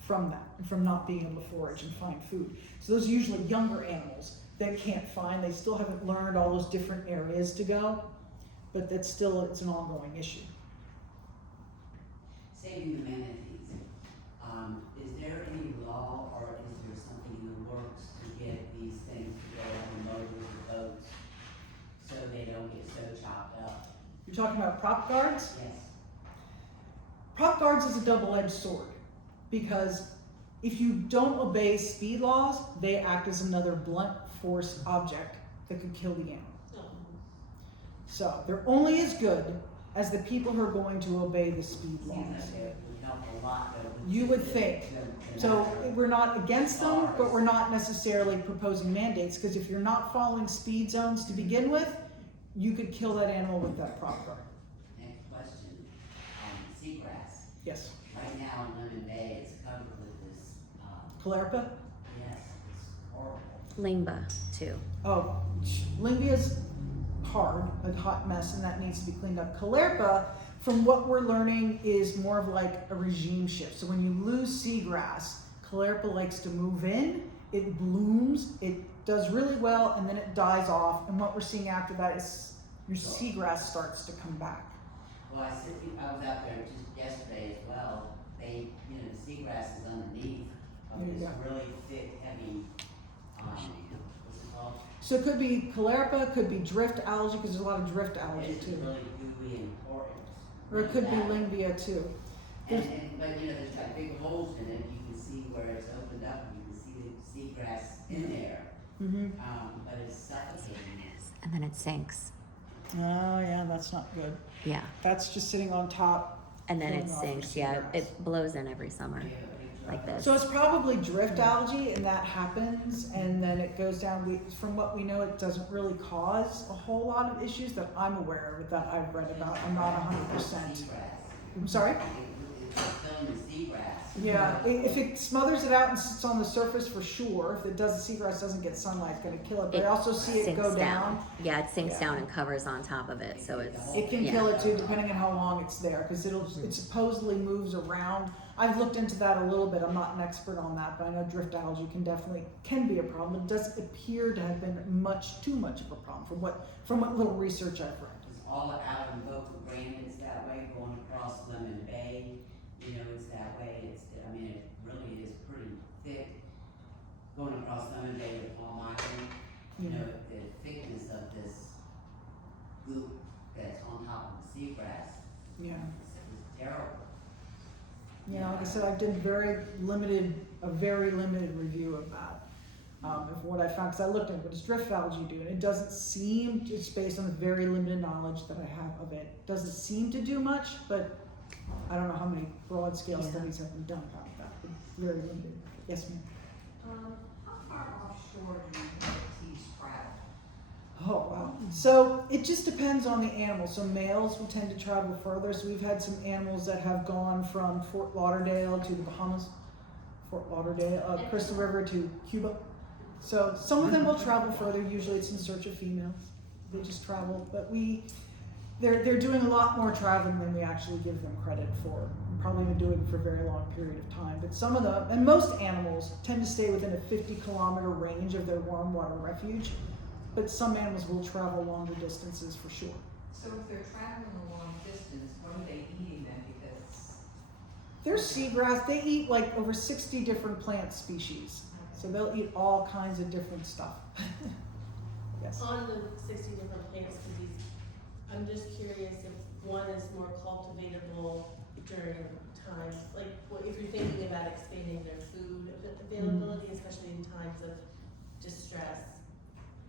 from that, and from not being able to forage and find food. So those are usually younger animals that can't find, they still haven't learned all those different areas to go, but that's still, it's an ongoing issue. Saving the manatees, is there any law or is there something in the works to get these things to go on the motors or boats so they don't get so chopped up? You're talking about prop guards? Yes. Prop guards is a double-edged sword, because if you don't obey speed laws, they act as another blunt force object that could kill the animal. So they're only as good as the people who are going to obey the speed laws. Seems like it would help a lot, though. You would think. So we're not against them, but we're not necessarily proposing mandates, because if you're not following speed zones to begin with, you could kill that animal with that prop guard. Next question, seagrass. Yes. Right now in Lemon Bay, it's covered with this, Callaripa? yes, it's horrible. Lingba too. Oh, Lingia's hard, a hot mess, and that needs to be cleaned up. Callaripa from what we're learning, is more of like a regime shift. So when you lose seagrass, Callirpa likes to move in, it blooms, it does really well, and then it dies off. And what we're seeing after that is your seagrass starts to come back. Well, I was out there just yesterday as well. They, you know, the seagrass is underneath of this Yeah. really thick, heavy, what's it called? So it could be Callirpa, could be drift algae, because there's a lot of drift algae It's too. really gooey and important. Or it could be That. Lingbia too. But you know, there's like big holes in it. You can see where it's opened up. You can see the seagrass in there. Mm-hmm. But it's suffocating. And then it sinks. Oh yeah, that's not good. Yeah. That's just sitting on top. And then it Going off of sinks. Yeah. seagrass. It blows in every summer. We have a big Like truck. this. So it's probably drift algae, and that happens, and then it goes down. From what we know, it doesn't really cause a whole lot of issues that I'm aware of, that I've read about. I'm not 100%. Seagrass. I'm sorry? It's still in the seagrass. Yeah, if it smothers it out and sits on the surface, for sure. If it does, the seagrass doesn't get sunlight, it's gonna kill it. But I also see it sinks go down. Yeah, it sinks Yeah. down and covers on top of it. So it's It can yeah. kill it too, depending on how long it's there, because it supposedly moves around. I've looked into that a little bit. I'm not an expert on that, but I know drift algae can be a problem. It doesn't appear to have been too much of a problem from what little research I've read. It's all out in Boca Grande, it's that way, going across Lemon Bay, you know, it's that way. It really is pretty thick. Going across Lemon Bay to Palm Island, you know, the thickness of this goop that's on top of the seagrass Yeah. is terrible. Yeah, like I said, I did a very limited review of that, of what I found, because I looked at what does drift algae do, and it doesn't seem, just based on the very limited knowledge that I have of it, doesn't seem to do much, but I don't know how many broad scale Yeah. studies have been done about that, but very limited. Yes, ma'am? How far offshore do manatees travel? Oh, wow. So it just depends on the animal. So males will tend to travel further. So we've had some animals that have gone from Fort Lauderdale to the Bahamas, Fort Lauderdale, Crystal River to Cuba. So some of them will travel further. Usually it's in search of females. They just travel, but they're doing a lot more traveling than we actually give them credit for. Probably been doing it for a very long period of time. But some of them, and most animals, tend to stay within a 50-kilometer range of their warm water refuge. But some animals will travel longer distances for sure. So if they're traveling a long distance, what are they eating then? Because There's seagrass. They eat like over 60 different plant species. So they'll eat all kinds of different stuff. Yes. On the 60 different plant species, I'm just curious if one is more cultivatable during times, like if you're thinking about expanding their food availability, especially in times of distress,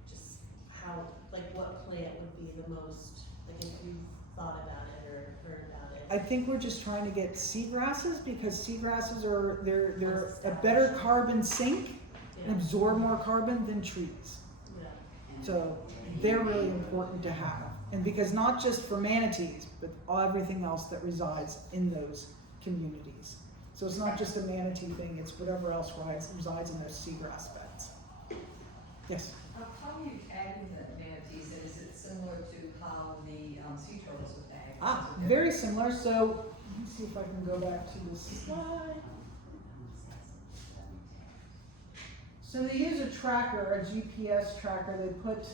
just how, like what plant would be the most, like if you've thought about it or heard about it? I think we're just trying to get seagrasses, because seagrasses they're a better carbon sink and Yeah, absorb more carbon than trees. yeah. So they're really important to have. And because not just for manatees, but everything else that resides in those communities. So it's not just a manatee thing, it's whatever else resides in those seagrass beds. Yes? how are you tagging the manatees? And is it similar to how the sea turtles are tagged? Ah, very similar. So let me see if I can go back to this slide. So they use a tracker, a GPS tracker. They put,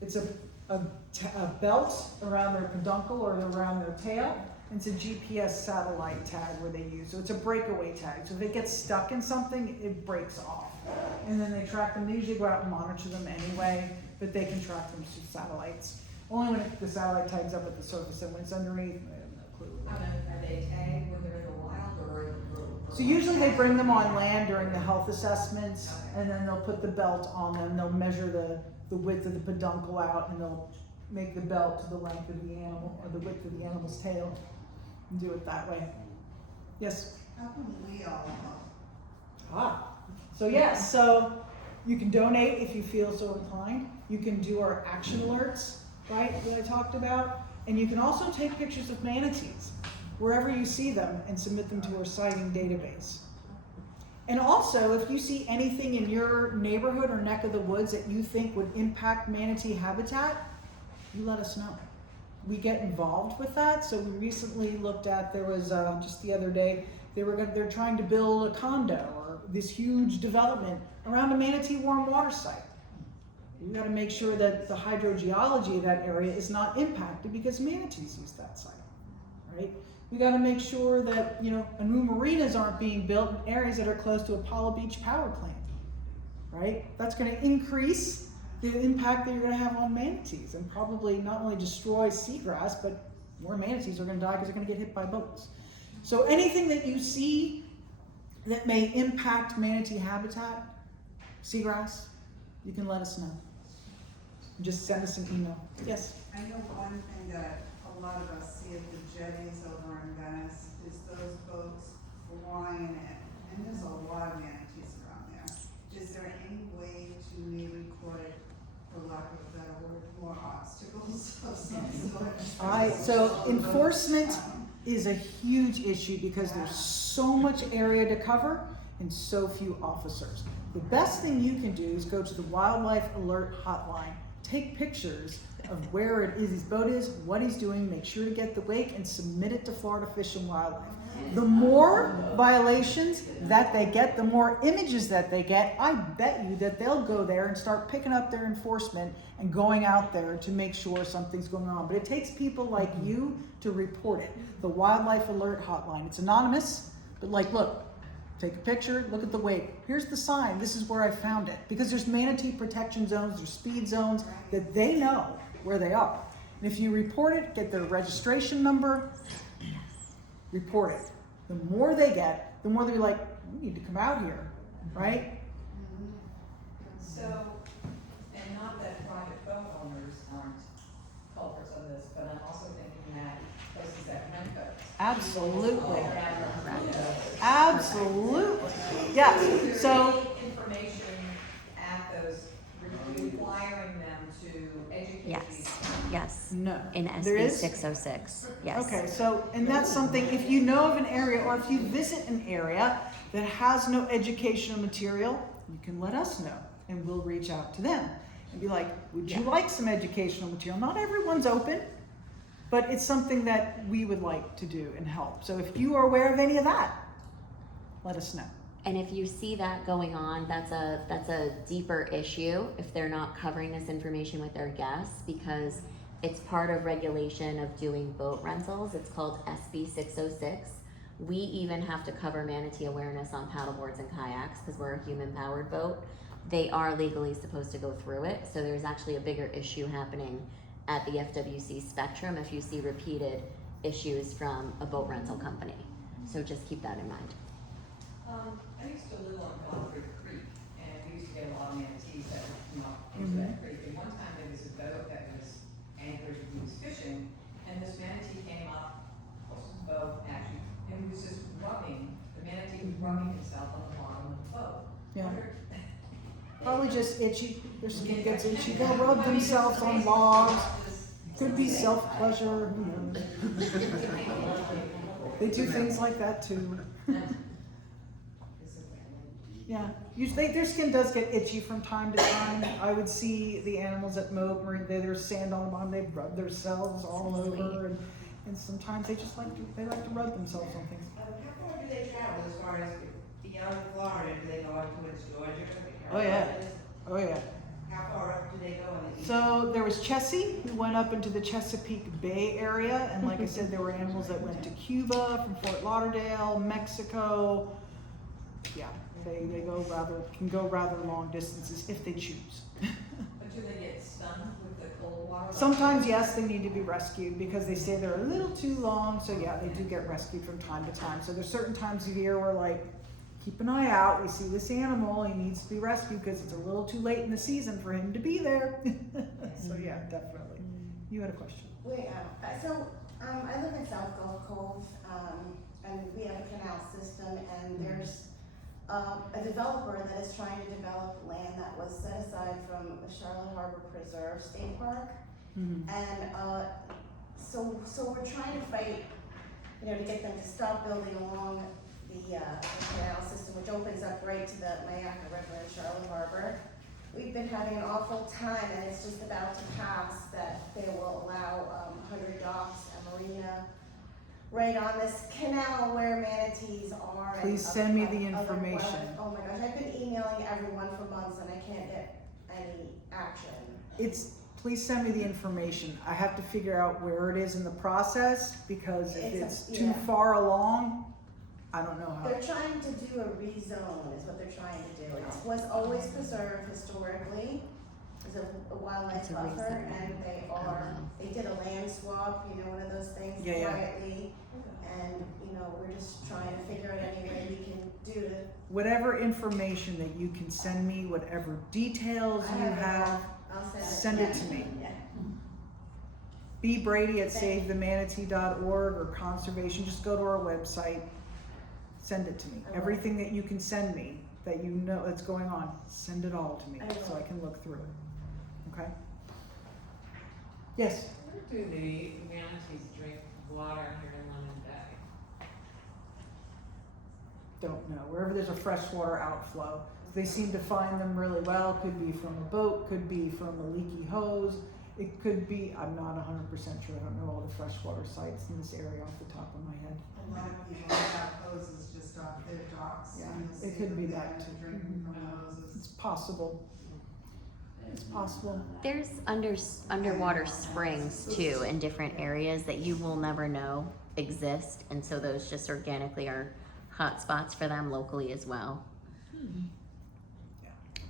it's a belt around their peduncle or around their tail. And it's a GPS satellite tag where they use. So it's a breakaway tag. So if it gets stuck in something, it breaks off. And then they track them. They usually go out and monitor them anyway, but they can track them through satellites. Only when the satellite tags up at the surface, and when it's underneath, they have no clue. Are they tagged when they're in the wild or? So usually they bring them on land during the health assessments, and then they'll put the belt on them. They'll measure the width of the peduncle out, and they'll make the belt to the length of the animal, or the width of the animal's tail, and do it that way. Yes? How come we all Ah, so yes, so you can donate if you feel so inclined. You can do our action alerts, right, that I talked about. And you can also take pictures of manatees wherever you see them and submit them to our sighting database. And also, if you see anything in your neighborhood or neck of the woods that you think would impact manatee habitat, you let us know. we get involved with that. So we recently looked at, there was just the other day, they're trying to build a condo or this huge development around a manatee warm water site. We got to make sure that the hydrogeology of that area is not impacted because manatees use that site, right? We got to make sure that, you know, new marinas aren't being built in areas that are close to Apollo Beach power plant, right? That's going to increase the impact that you're going to have on manatees and probably not only destroy seagrass, but more manatees are going to die because they're going to get hit by boats. So anything that you see that may impact manatee habitat, seagrass, you can let us know. Just send us an email. Yes? I know one thing that a lot of us see at the jetties over in Venice is those boats flying in, and there's a lot of manatees around there. Is there any way to maybe put, for lack of a better word, more obstacles of some sort? So enforcement is a huge issue because there's so much area to cover and so few officers. The best thing you can do is go to the Wildlife Alert Hotline. Take pictures of where it is his boat is, what he's doing, make sure to get the wake and submit it to Florida Fish and Wildlife. The more violations that they get, the more images that they get, I bet you that they'll go there and start picking up their enforcement and going out there to make sure something's going on. But it takes people like you to report it. The Wildlife Alert Hotline, it's anonymous, but like, look, take a picture, look at the wake. Here's the sign, this is where I found it. Because there's manatee protection zones, there's speed zones that they know where they are. And if you report it, get their registration number, report it. The more they get, the more they'll be like, we need to come out here, right? So, and not that private boat owners aren't culprits of this, but I'm also thinking that places that rent boats. Absolutely. Absolutely. Absolutely. Yes. So Information at those, requiring them to educate Yes, these. yes, no. in There SB is? 606, yes. Okay, so, and that's something, if you know of an area or if you visit an area that has no educational material, you can let us know and we'll reach out to them and be like, would you Yeah. like some educational material? Not everyone's open, but it's something that we would like to do and help. So if you are aware of any of that, let us know. And if you see that going on, that's a deeper issue if they're not covering this information with their guests, because it's part of regulation of doing boat rentals. It's called SB 606. We even have to cover manatee awareness on paddleboards and kayaks because we're a human-powered boat. They are legally supposed to go through it, so there's actually a bigger issue happening at the FWC spectrum if you see repeated issues from a boat rental company. So just keep that in mind. I used to live on Concord Creek, and we used to get a lot of manatees that would come up into that creek. And one time there was a boat that was anchored, he was fishing, and this manatee came up, close to the boat actually, and he was just rubbing, the manatee was rubbing himself on the bottom of the boat. Yeah. Wondered- Probably just itchy, their skin gets itchy, they'll rub themselves on logs, could be self-pleasure, who knows. They do things like that too. Yeah, usually their skin does get itchy from time to time. I would see the animals at Moab Marine, there's sand on the bottom, they rub themselves all over, and sometimes they just like to rub themselves on things. How far do they travel as far as beyond Florida? Do they go up towards Georgia? Oh, yeah. Oh yeah. How far up do they go in the east? So there was Chessie, who went up into the Chesapeake Bay area, and like I said, there were animals that went to Cuba, from Fort Lauderdale, Mexico. Yeah, they can go rather long distances if they choose. But do they get stunned with the cold water? Sometimes, yes, they need to be rescued because they stay there a little too long. So yeah, they do get rescued from time to time. So there's certain times of year where like, keep an eye out. We see this animal, he needs to be rescued because it's a little too late in the season for him to be there. So yeah, definitely. You had a question. Wait, I live in South Gulf Cove, and we have a canal system, and there's a developer that is trying to develop land that was set aside from the Charlotte Harbor Preserve State Park. Mm-hmm. And so we're trying to fight, to get them to stop building along the canal system, which opens up right to the Mayaca River in Charlotte Harbor. we've been having an awful time, and it's just about to pass that they will allow 100 docks, a marina, right on this canal where manatees are. and Please send me the other information. wildlife. Oh my gosh, I've been emailing everyone for months and I can't get any action. Please send me the information. I have to figure out where it is in the process, because if It's it's a- too yeah. far along, I don't know how. They're trying to do a rezone is what they're trying to do. It was always preserved historically as a wildlife It's a buffer, rezone. and they did a land swap, you know, one of those things Yeah, yeah. quietly. And, you know, we're just trying to figure out any way we can do to. Whatever information that you can send me, whatever details I you have, I'll send it yeah. to me. Yeah. B. Brady at Thank savethemanatee.org or conservation, just go to our website, send it to me. I will. Everything that you can send me, that you know that's going on, send it all to me, I so will. I can look through it. Okay? Yes? Where do the manatees drink water here in Lemon Bay? Don't know. Wherever there's a freshwater outflow, they seem to find them really well. Could be from a boat, could be from a leaky hose. It could be, I'm not 100% sure. I don't know all the freshwater sites in this area off the top of my head. A lot of people have hoses just off their docks. Yeah, and you'll it see could them be there that too. Drinking from hoses. It's possible. It's possible. There's underwater springs too in different areas that you will never know exist, and so those just organically are hot spots for them locally as well.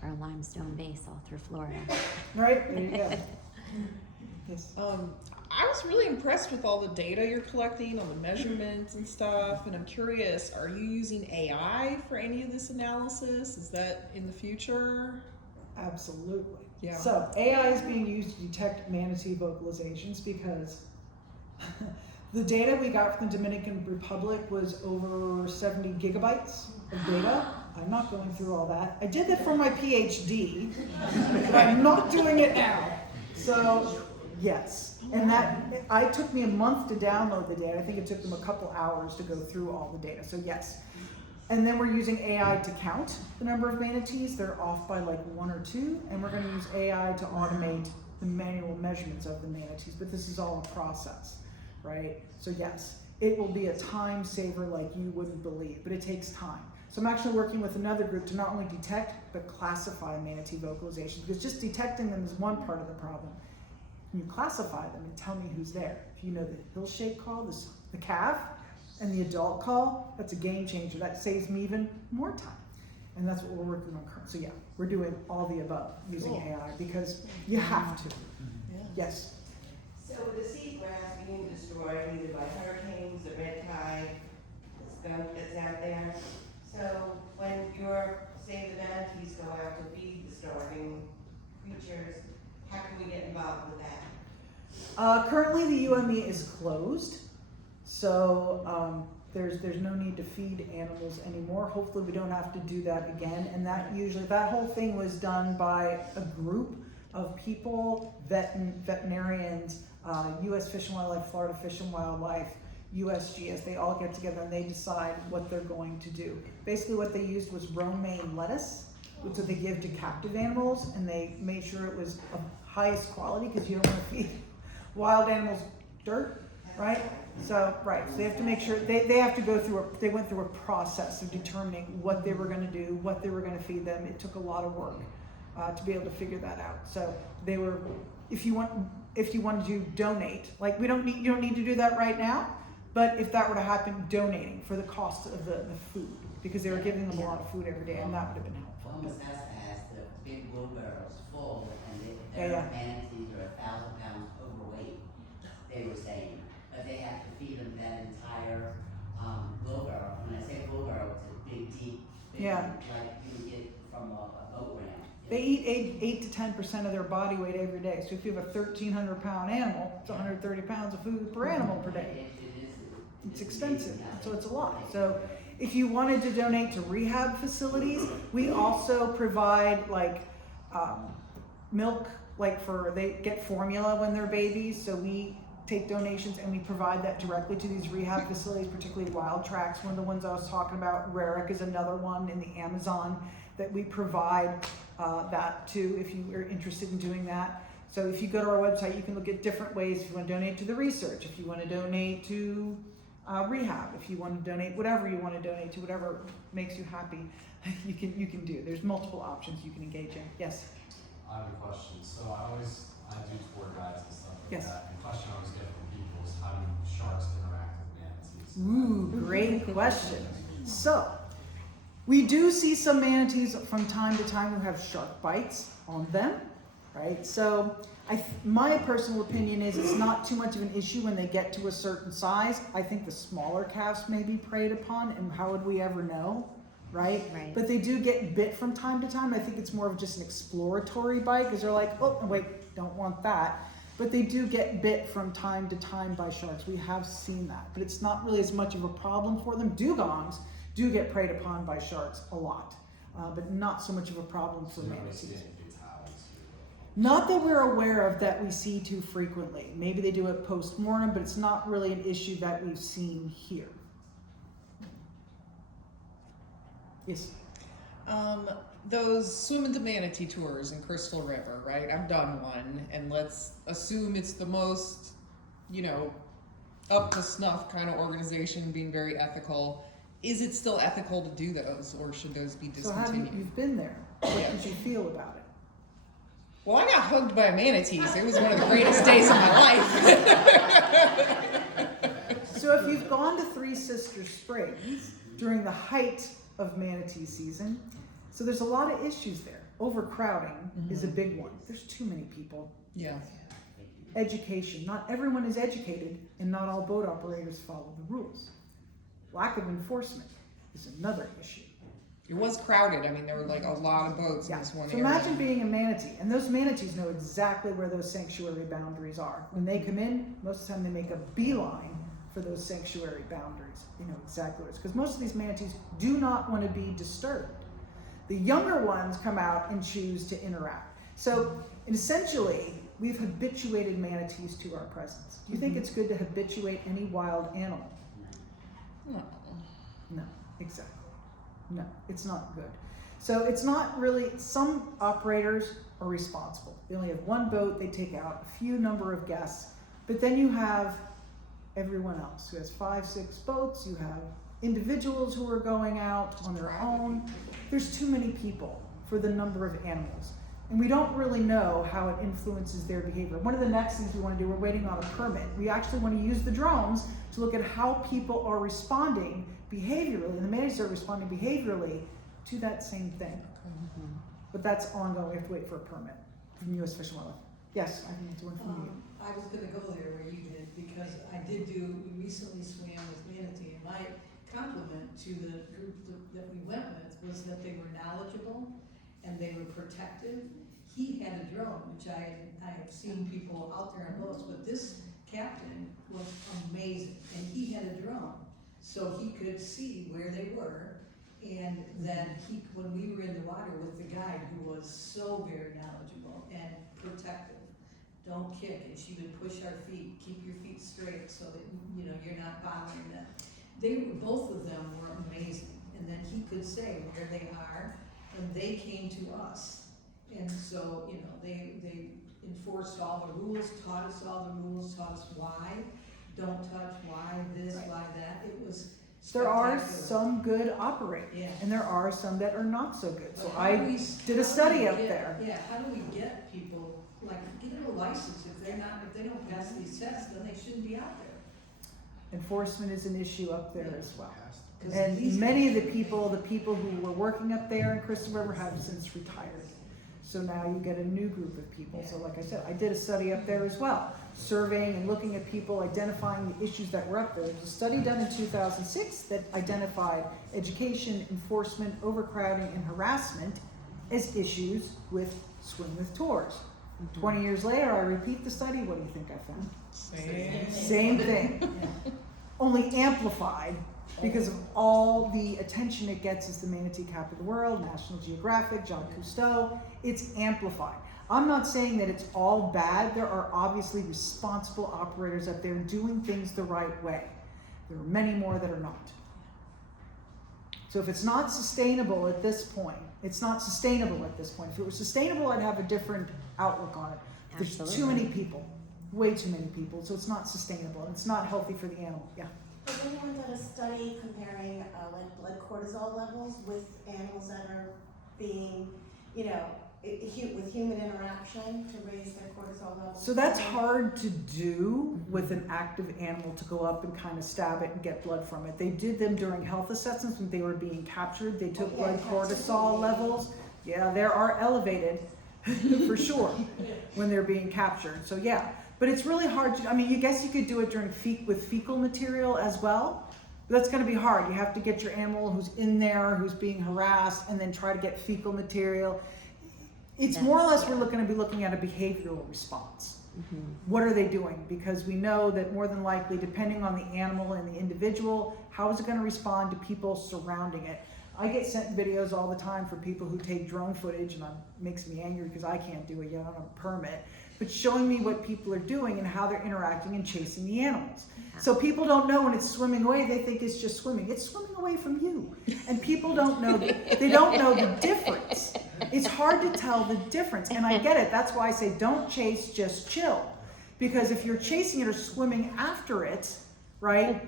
Or limestone base all through Florida. Right? There you go. Yes. I was really impressed with all the data you're collecting on the measurements and stuff, and I'm curious, are you using AI for any of this analysis? Is that in the future? Absolutely. Yeah. So AI is being used to detect manatee vocalizations because the data we got from the Dominican Republic was over 70 gigabytes of data. I'm not going through all that. I did that for my PhD, but I'm not doing it now. So yes, and it took me a month to download the data. I think it took them a couple hours to go through all the data. So yes. And then we're using AI to count the number of manatees. They're off by like 1 or 2, and we're going to use AI to automate the manual measurements of the manatees. But this is all a process, right? So yes, it will be a time saver like you wouldn't believe, but it takes time. So I'm actually working with another group to not only detect, but classify manatee vocalizations, because just detecting them is one part of the problem. When you classify them and tell me who's there. If you know the hill-shake call, the calf, and the adult call, that's a game changer. That saves me even more time. And that's what we're working on currently. So yeah, we're doing all the above using Cool. AI because you have to. Yeah. Yes. So with the seagrass being destroyed either by hurricanes, the red tide, the skunk that's out there, so when your Save the Manatees go out to feed the starving creatures, how can we get involved with that? Currently the UME is closed. So there's no need to feed animals anymore. Hopefully we don't have to do that again. And that whole thing was done by a group of people, veterinarians, U.S. Fish and Wildlife, Florida Fish and Wildlife, USGS. They all get together and they decide what they're going to do. Basically what they used was romaine lettuce, which they give to captive animals, and they made sure it was of highest quality because you don't want to feed wild animals dirt, right? So they have to make sure, they have to go through, they went through a process of determining what they were gonna do, what they were gonna feed them. It took a lot of work to be able to figure that out. So they were, if you wanted to donate, like you don't need to do that right now, but if that were to happen, donating for the cost of the food, because they were giving them a lot of food every day, and that would have been helpful. Almost has the big wheelbarrows full, and their Yeah. manatees are 1,000 pounds overweight, they were saying. But they have to feed them that entire wheelbarrow. When I say wheelbarrow, it's a big, deep, Yeah. like you would get from a boat ramp. They eat 8 to 10% of their body weight every day. So if you have a 1,300 pound animal, it's 130 pounds of food per animal per day. It's expensive, so it's a lot. So if you wanted to donate to rehab facilities, we also provide milk, they get formula when they're babies. So we take donations, and we provide that directly to these rehab facilities, particularly Wild Tracks, one of the ones I was talking about. Rarick is another one in the Amazon that we provide that to if you are interested in doing that. So if you go to our website, you can look at different ways. If you want to donate to the research, if you want to donate to rehab, if you want to donate whatever you want to donate to, whatever makes you happy, you can do. There's multiple options you can engage in. Yes? I have a question. So I do tour guides and stuff like Yes. that. The question I always get from people is how do sharks interact with manatees? Ooh, great question. So, we do see some manatees from time to time who have shark bites on them, right? So, my personal opinion is it's not too much of an issue when they get to a certain size. I think the smaller calves may be preyed upon, and how would we ever know, right? Right. But they do get bit from time to time. I think it's more of just an exploratory bite because they're like, oh, wait, don't want that. But they do get bit from time to time by sharks. We have seen that, but it's not really as much of a problem for them. Dugongs do get preyed upon by sharks a lot, but not so much of a problem for So you don't really see manatees. any fatalities here. Not that we're aware of that we see too frequently. Maybe they do it post-mortem, but it's not really an issue that we've seen here. Yes. Those swim into manatee tours in Crystal River, right? I've done one, and let's assume it's the most, up to snuff kind of organization, being very ethical. Is it still ethical to do those, or should those be So how discontinued? you've been there? What did you feel about it? Well, I got hugged by manatees. It was one of the greatest days of my life. So if you've gone to Three Sisters Springs during the height of manatee season, so there's a lot of issues there. Overcrowding is a big one. There's too many people. Yeah. Education. Not everyone is educated, and not all boat operators follow the rules. Lack of enforcement is another issue. It was crowded. I mean, there were like a lot of boats in Yeah. this one So area. imagine being a manatee, and those manatees know exactly where those sanctuary boundaries are. When they come in, most of the time they make a beeline for those sanctuary boundaries. They know exactly where it's, because most of these manatees do not want to be disturbed. The younger ones come out and choose to interact. So essentially, we've habituated manatees to our presence. Do you think it's good to habituate any wild animal? No. No, exactly. No, it's not good. So it's not really, some operators are responsible. They only have one boat, they take out a few number of guests, but then you have everyone else who has 5, 6 boats. You have individuals who are going out on their own. There's too many people for the number of animals. And we don't really know how it influences their behavior. One of the next things we want to do, we're waiting on a permit. We actually want to use the drones to look at how people are responding behaviorally, and the manatees are responding behaviorally to that same thing. But that's ongoing. We have to wait for a permit from U.S. Fish and Wildlife. Yes, I think it's one from you. I was gonna go there where you did, because we recently swam with manatee, and my compliment to the group that we went with was that they were knowledgeable and they were protective. He had a drone, which I have seen people out there on boats, but this captain was amazing, and he had a drone, so he could see where they were. And then when we were in the water with the guide, who was so very knowledgeable and protective, don't kick, and she would push our feet, keep your feet straight so that you're not bothering them. Both of them were amazing, and then he could say where they are, and they came to us. And so, they enforced all the rules, taught us all the rules, taught us why, don't touch, why this, why that. It was There are spectacular. some good operators, Yeah. and there are some that are not so good. So But how do I we- did a how do study we up get- there. Yeah, how do we get people, give them a license, if they don't pass these tests, then they shouldn't be out there. Enforcement is an issue up there as well. 'Cause And these many of the guys- people who were working up there in Crystal River have since retired. So now you get a new group of people. So like I said, I did a study up there as well, surveying and looking at people, identifying the issues that were up there. There was a study done in 2006 that identified education, enforcement, overcrowding, and harassment as issues with Swim with Tours. 20 years later, I repeat the study. What do you think I found? Same thing. Only amplified because of all the attention it gets as the manatee capital of the world, National Geographic, John Cousteau. It's amplified. I'm not saying that it's all bad. There are obviously responsible operators out there doing things the right way. There are many more that are not. So if it's not sustainable at this point, it's not sustainable at this point. If it was sustainable, I'd have a different outlook on it. There's too many people, way too many people, so it's not sustainable, and it's not healthy for the animal. Yeah. Has anyone done a study comparing like blood cortisol levels with animals that are being, you know, with human interaction to raise their cortisol levels? So that's hard to do with an active animal, to go up and kind of stab it and get blood from it. They did them during health assessments when they were being captured. They took blood cortisol levels. Yeah, they are elevated for sure when they're being captured. So yeah, but it's really hard to, I mean, you guess you could do it during with fecal material as well. But that's going to be hard. You have to get your animal who's in there, who's being harassed, and then try to get fecal material. It's more or less we're going to be looking at a behavioral response. What are they doing? Because we know that more than likely, depending on the animal and the individual, how is it going to respond to people surrounding it? I get sent videos all the time for people who take drone footage, and it makes me angry because I can't do it yet. I don't have a permit. But showing me what people are doing and how they're interacting and chasing the animals. So people don't know when it's swimming away, they think it's just swimming. It's swimming away from you. And people don't know, they don't know the difference. It's hard to tell the difference. And I get it. That's why I say don't chase, just chill. Because if you're chasing it or swimming after it, right,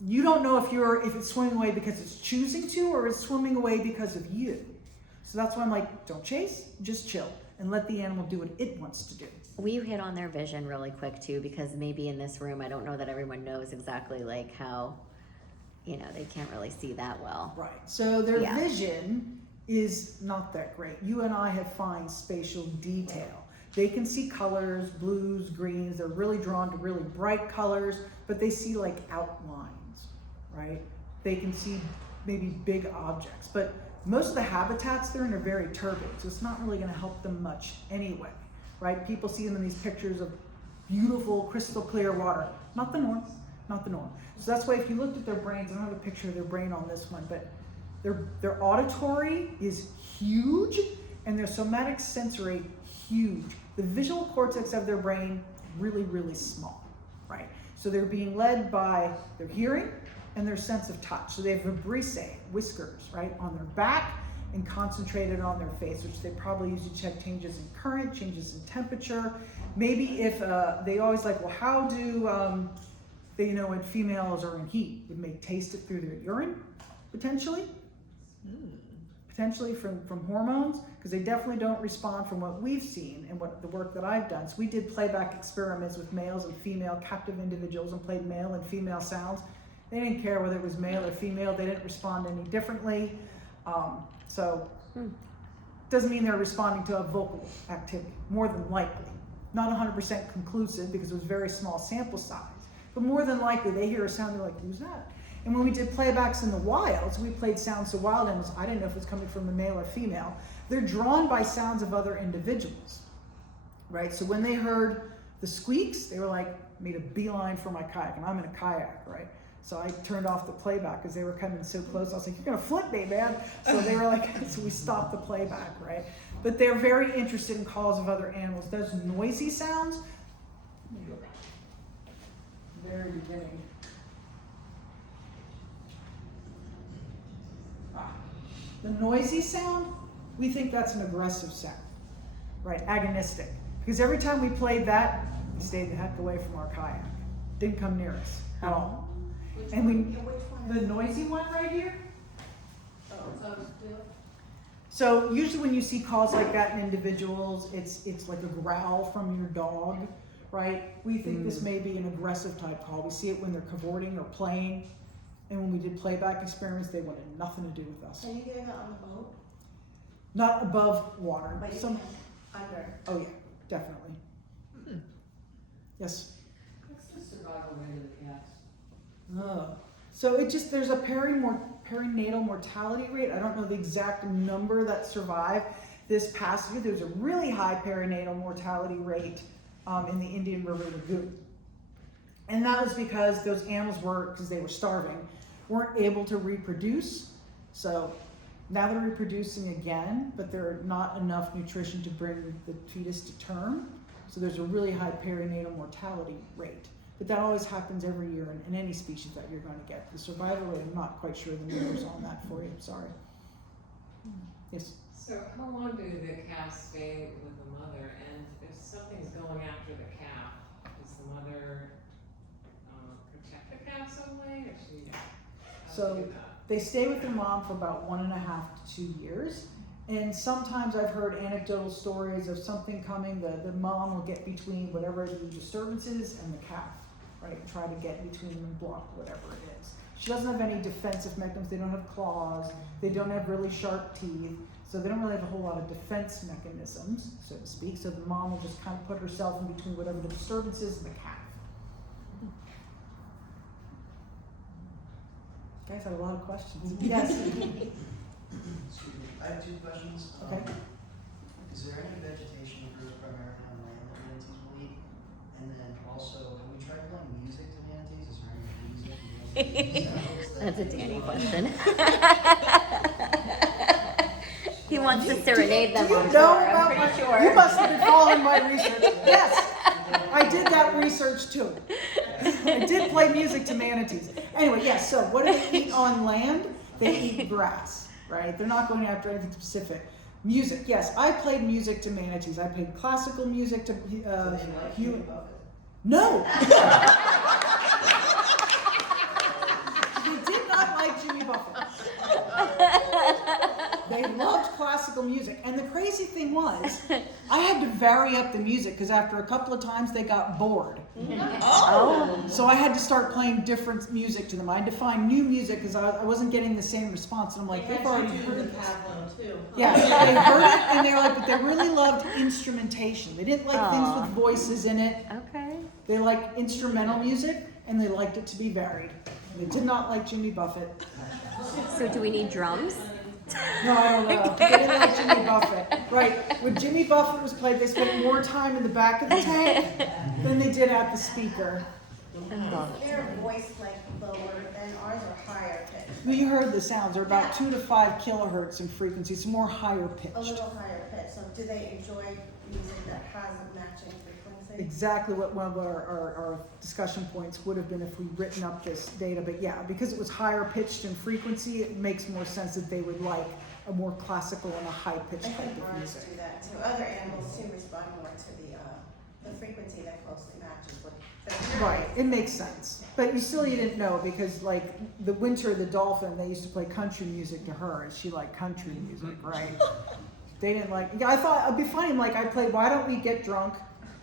you don't know if it's swimming away because it's choosing to or it's swimming away because of you. So that's why I'm like, don't chase, just chill. And let the animal do what it wants to do. We hit on their vision really quick too, because maybe in this room, I don't know that everyone knows exactly like how, you know, they can't really see that well. Right. So their vision is not that great. You and I have fine spatial detail. They can see colors, blues, greens. They're really drawn to really bright colors, but they see like outlines, right? They can see maybe big objects, but most of the habitats they're in are very turbid, so it's not really going to help them much anyway, right? People see them in these pictures of beautiful, crystal clear water. Not the norm, not the norm. So that's why if you looked at their brains, I don't have a picture of their brain on this one, but their auditory is huge and their somatic sensory huge. The visual cortex of their brain, really, really small, right? So they're being led by their hearing and their sense of touch. So they have vibrissae, whiskers, right, on their back and concentrated on their face, which they probably use to check changes in current, changes in temperature. Maybe if they always like, well, how do they know when females are in heat? Would they taste it through their urine, potentially? Potentially from hormones, because they definitely don't respond from what we've seen and what the work that I've done. So we did playback experiments with males and female captive individuals and played male and female sounds. They didn't care whether it was male or female. They didn't respond any differently. Doesn't mean they're responding to a vocal activity, more than likely. Not 100% conclusive because it was very small sample size, but more than likely they hear a sound, they're like, who's that? And when we did playbacks in the wild, so we played sounds to wild animals, I didn't know if it was coming from the male or female. They're drawn by sounds of other individuals, right? So when they heard the squeaks, they were like, made a beeline for my kayak, and I'm in a kayak, right? So I turned off the playback because they were coming so close. I was like, you're gonna flip me, man. So they were like, so we stopped the playback, right? But they're very interested in calls of other animals. Those noisy sounds, very beginning. The noisy sound, we think that's an aggressive sound, right? Agonistic. Because every time we played that, we stayed the heck away from our kayak. Didn't come near us at all. The noisy one right here. So usually when you see calls like that in individuals, it's like a growl from your dog, right? We think this may be an aggressive type call. We see it when they're cavorting or playing. And when we did playback experiments, they wanted nothing to do with us. Can you do that on the boat? Not above water. But you can under. Oh yeah, definitely. Yes. What's the survival rate of the cats? So it just, there's a perinatal mortality rate. I don't know the exact number that survived this past year. There's a really high perinatal mortality rate in the Indian River Lagoon. And that was because those animals because they were starving, weren't able to reproduce. So Now they're reproducing again, but there are not enough nutrition to bring the fetus to term. So there's a really high perinatal mortality rate. But that always happens every year in any species that you're going to get. The survival rate, I'm not quite sure the numbers on that for you, sorry. Yes? So how long do the calves stay with the mother? And if something's going after the calf, does the mother protect the calf some way, or she how So do that? they stay with their mom for about 1.5 to 2 years. And sometimes I've heard anecdotal stories of something coming, the mom will get between whatever the disturbance is and the calf, right? Try to get between them and block whatever it is. She doesn't have any defensive mechanisms. They don't have claws. They don't have really sharp teeth. So they don't really have a whole lot of defense mechanisms, so to speak. So the mom will just kind of put herself in between whatever the disturbance is and the calf. You guys had a lot of questions. Yes? Excuse me. I have 2 questions. Okay. Is there any vegetation that grows primarily on land that manatees will eat? And then also, have we tried playing music to manatees? Is there any music? That's a Danny question. He wants to serenade them on tour, I'm pretty sure. You must have been following my research. Yes, I did that research too. I did play music to manatees. Anyway, yes, so what do they eat on land? They eat grass, right? They're not going after anything specific. Music, yes, I played music to manatees. I played classical music to human. No! They did not like Jimmy Buffett. They loved classical music. And the crazy thing was, I had to vary up the music because after a couple of times they got bored. Oh. So I had to start playing different music to them. I had to find new music because I wasn't getting the same response. And I'm like, they've already heard the this. Pavlo too. Yeah, they heard it and they were like, but they really loved instrumentation. They didn't like things with voices in it. Okay. They liked instrumental music and they liked it to be varied. They did not like Jimmy Buffett. So do we need drums? No, I don't know. They didn't like Jimmy Buffett. Right. When Jimmy Buffett was played, they spent more time in the back of the tank than they did at the speaker. Their voice like lower than ours or higher pitched? Well, you heard the sounds. They're about 2 to 5 kilohertz in frequency. It's more higher pitched. A little higher pitch, so do they enjoy music that has a matching frequency? Exactly what one of our discussion points would have been if we'd written up this data. But yeah, because it was higher pitched in frequency, it makes more sense that they would like a more classical and a high pitched I type think of ours music. do that too. Other animals too respond more to the frequency that closely matches with their Right, it makes sense. But you didn't know because like the Winter the dolphin, they used to play country music to her and she liked country music, right? They didn't like, yeah, I thought it'd be funny, like I played Why Don't We Get Drunk?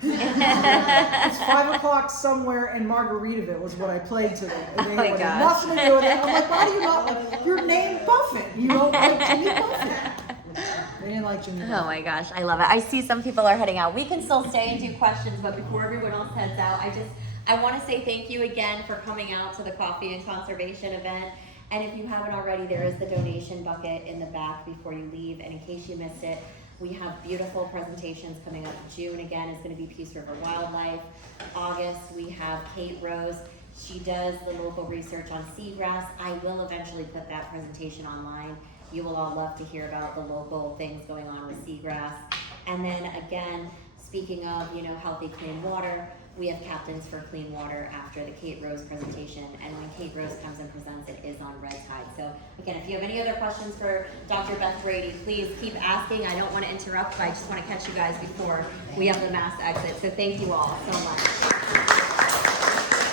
It's 5 o'clock somewhere in Margaritaville was what I played to them. And they had nothing to do with it. I'm like, why do you not like, you're named Buffett. You don't like Jimmy Buffett. They didn't like Jimmy Buffett. Oh my gosh, I love it. I see some people are heading out. We can still stay and do questions, but before everyone else heads out, I want to say thank you again for coming out to the Coffee and Conservation event. And if you haven't already, there is the donation bucket in the back before you leave. And in case you missed it, we have beautiful presentations coming up. June again is going to be Peace River Wildlife. August we have Kate Rose. She does the local research on seagrass. I will eventually put that presentation online. You will all love to hear about the local things going on with seagrass. And then again, speaking of, healthy clean water, we have Captains for Clean Water after the Kate Rose presentation. And when Kate Rose comes and presents, it is on Red Tide. So again, if you have any other questions for Dr. Beth Brady, please keep asking. I don't want to interrupt, but I just want to catch you guys before we have the mass exit. So thank you all so much.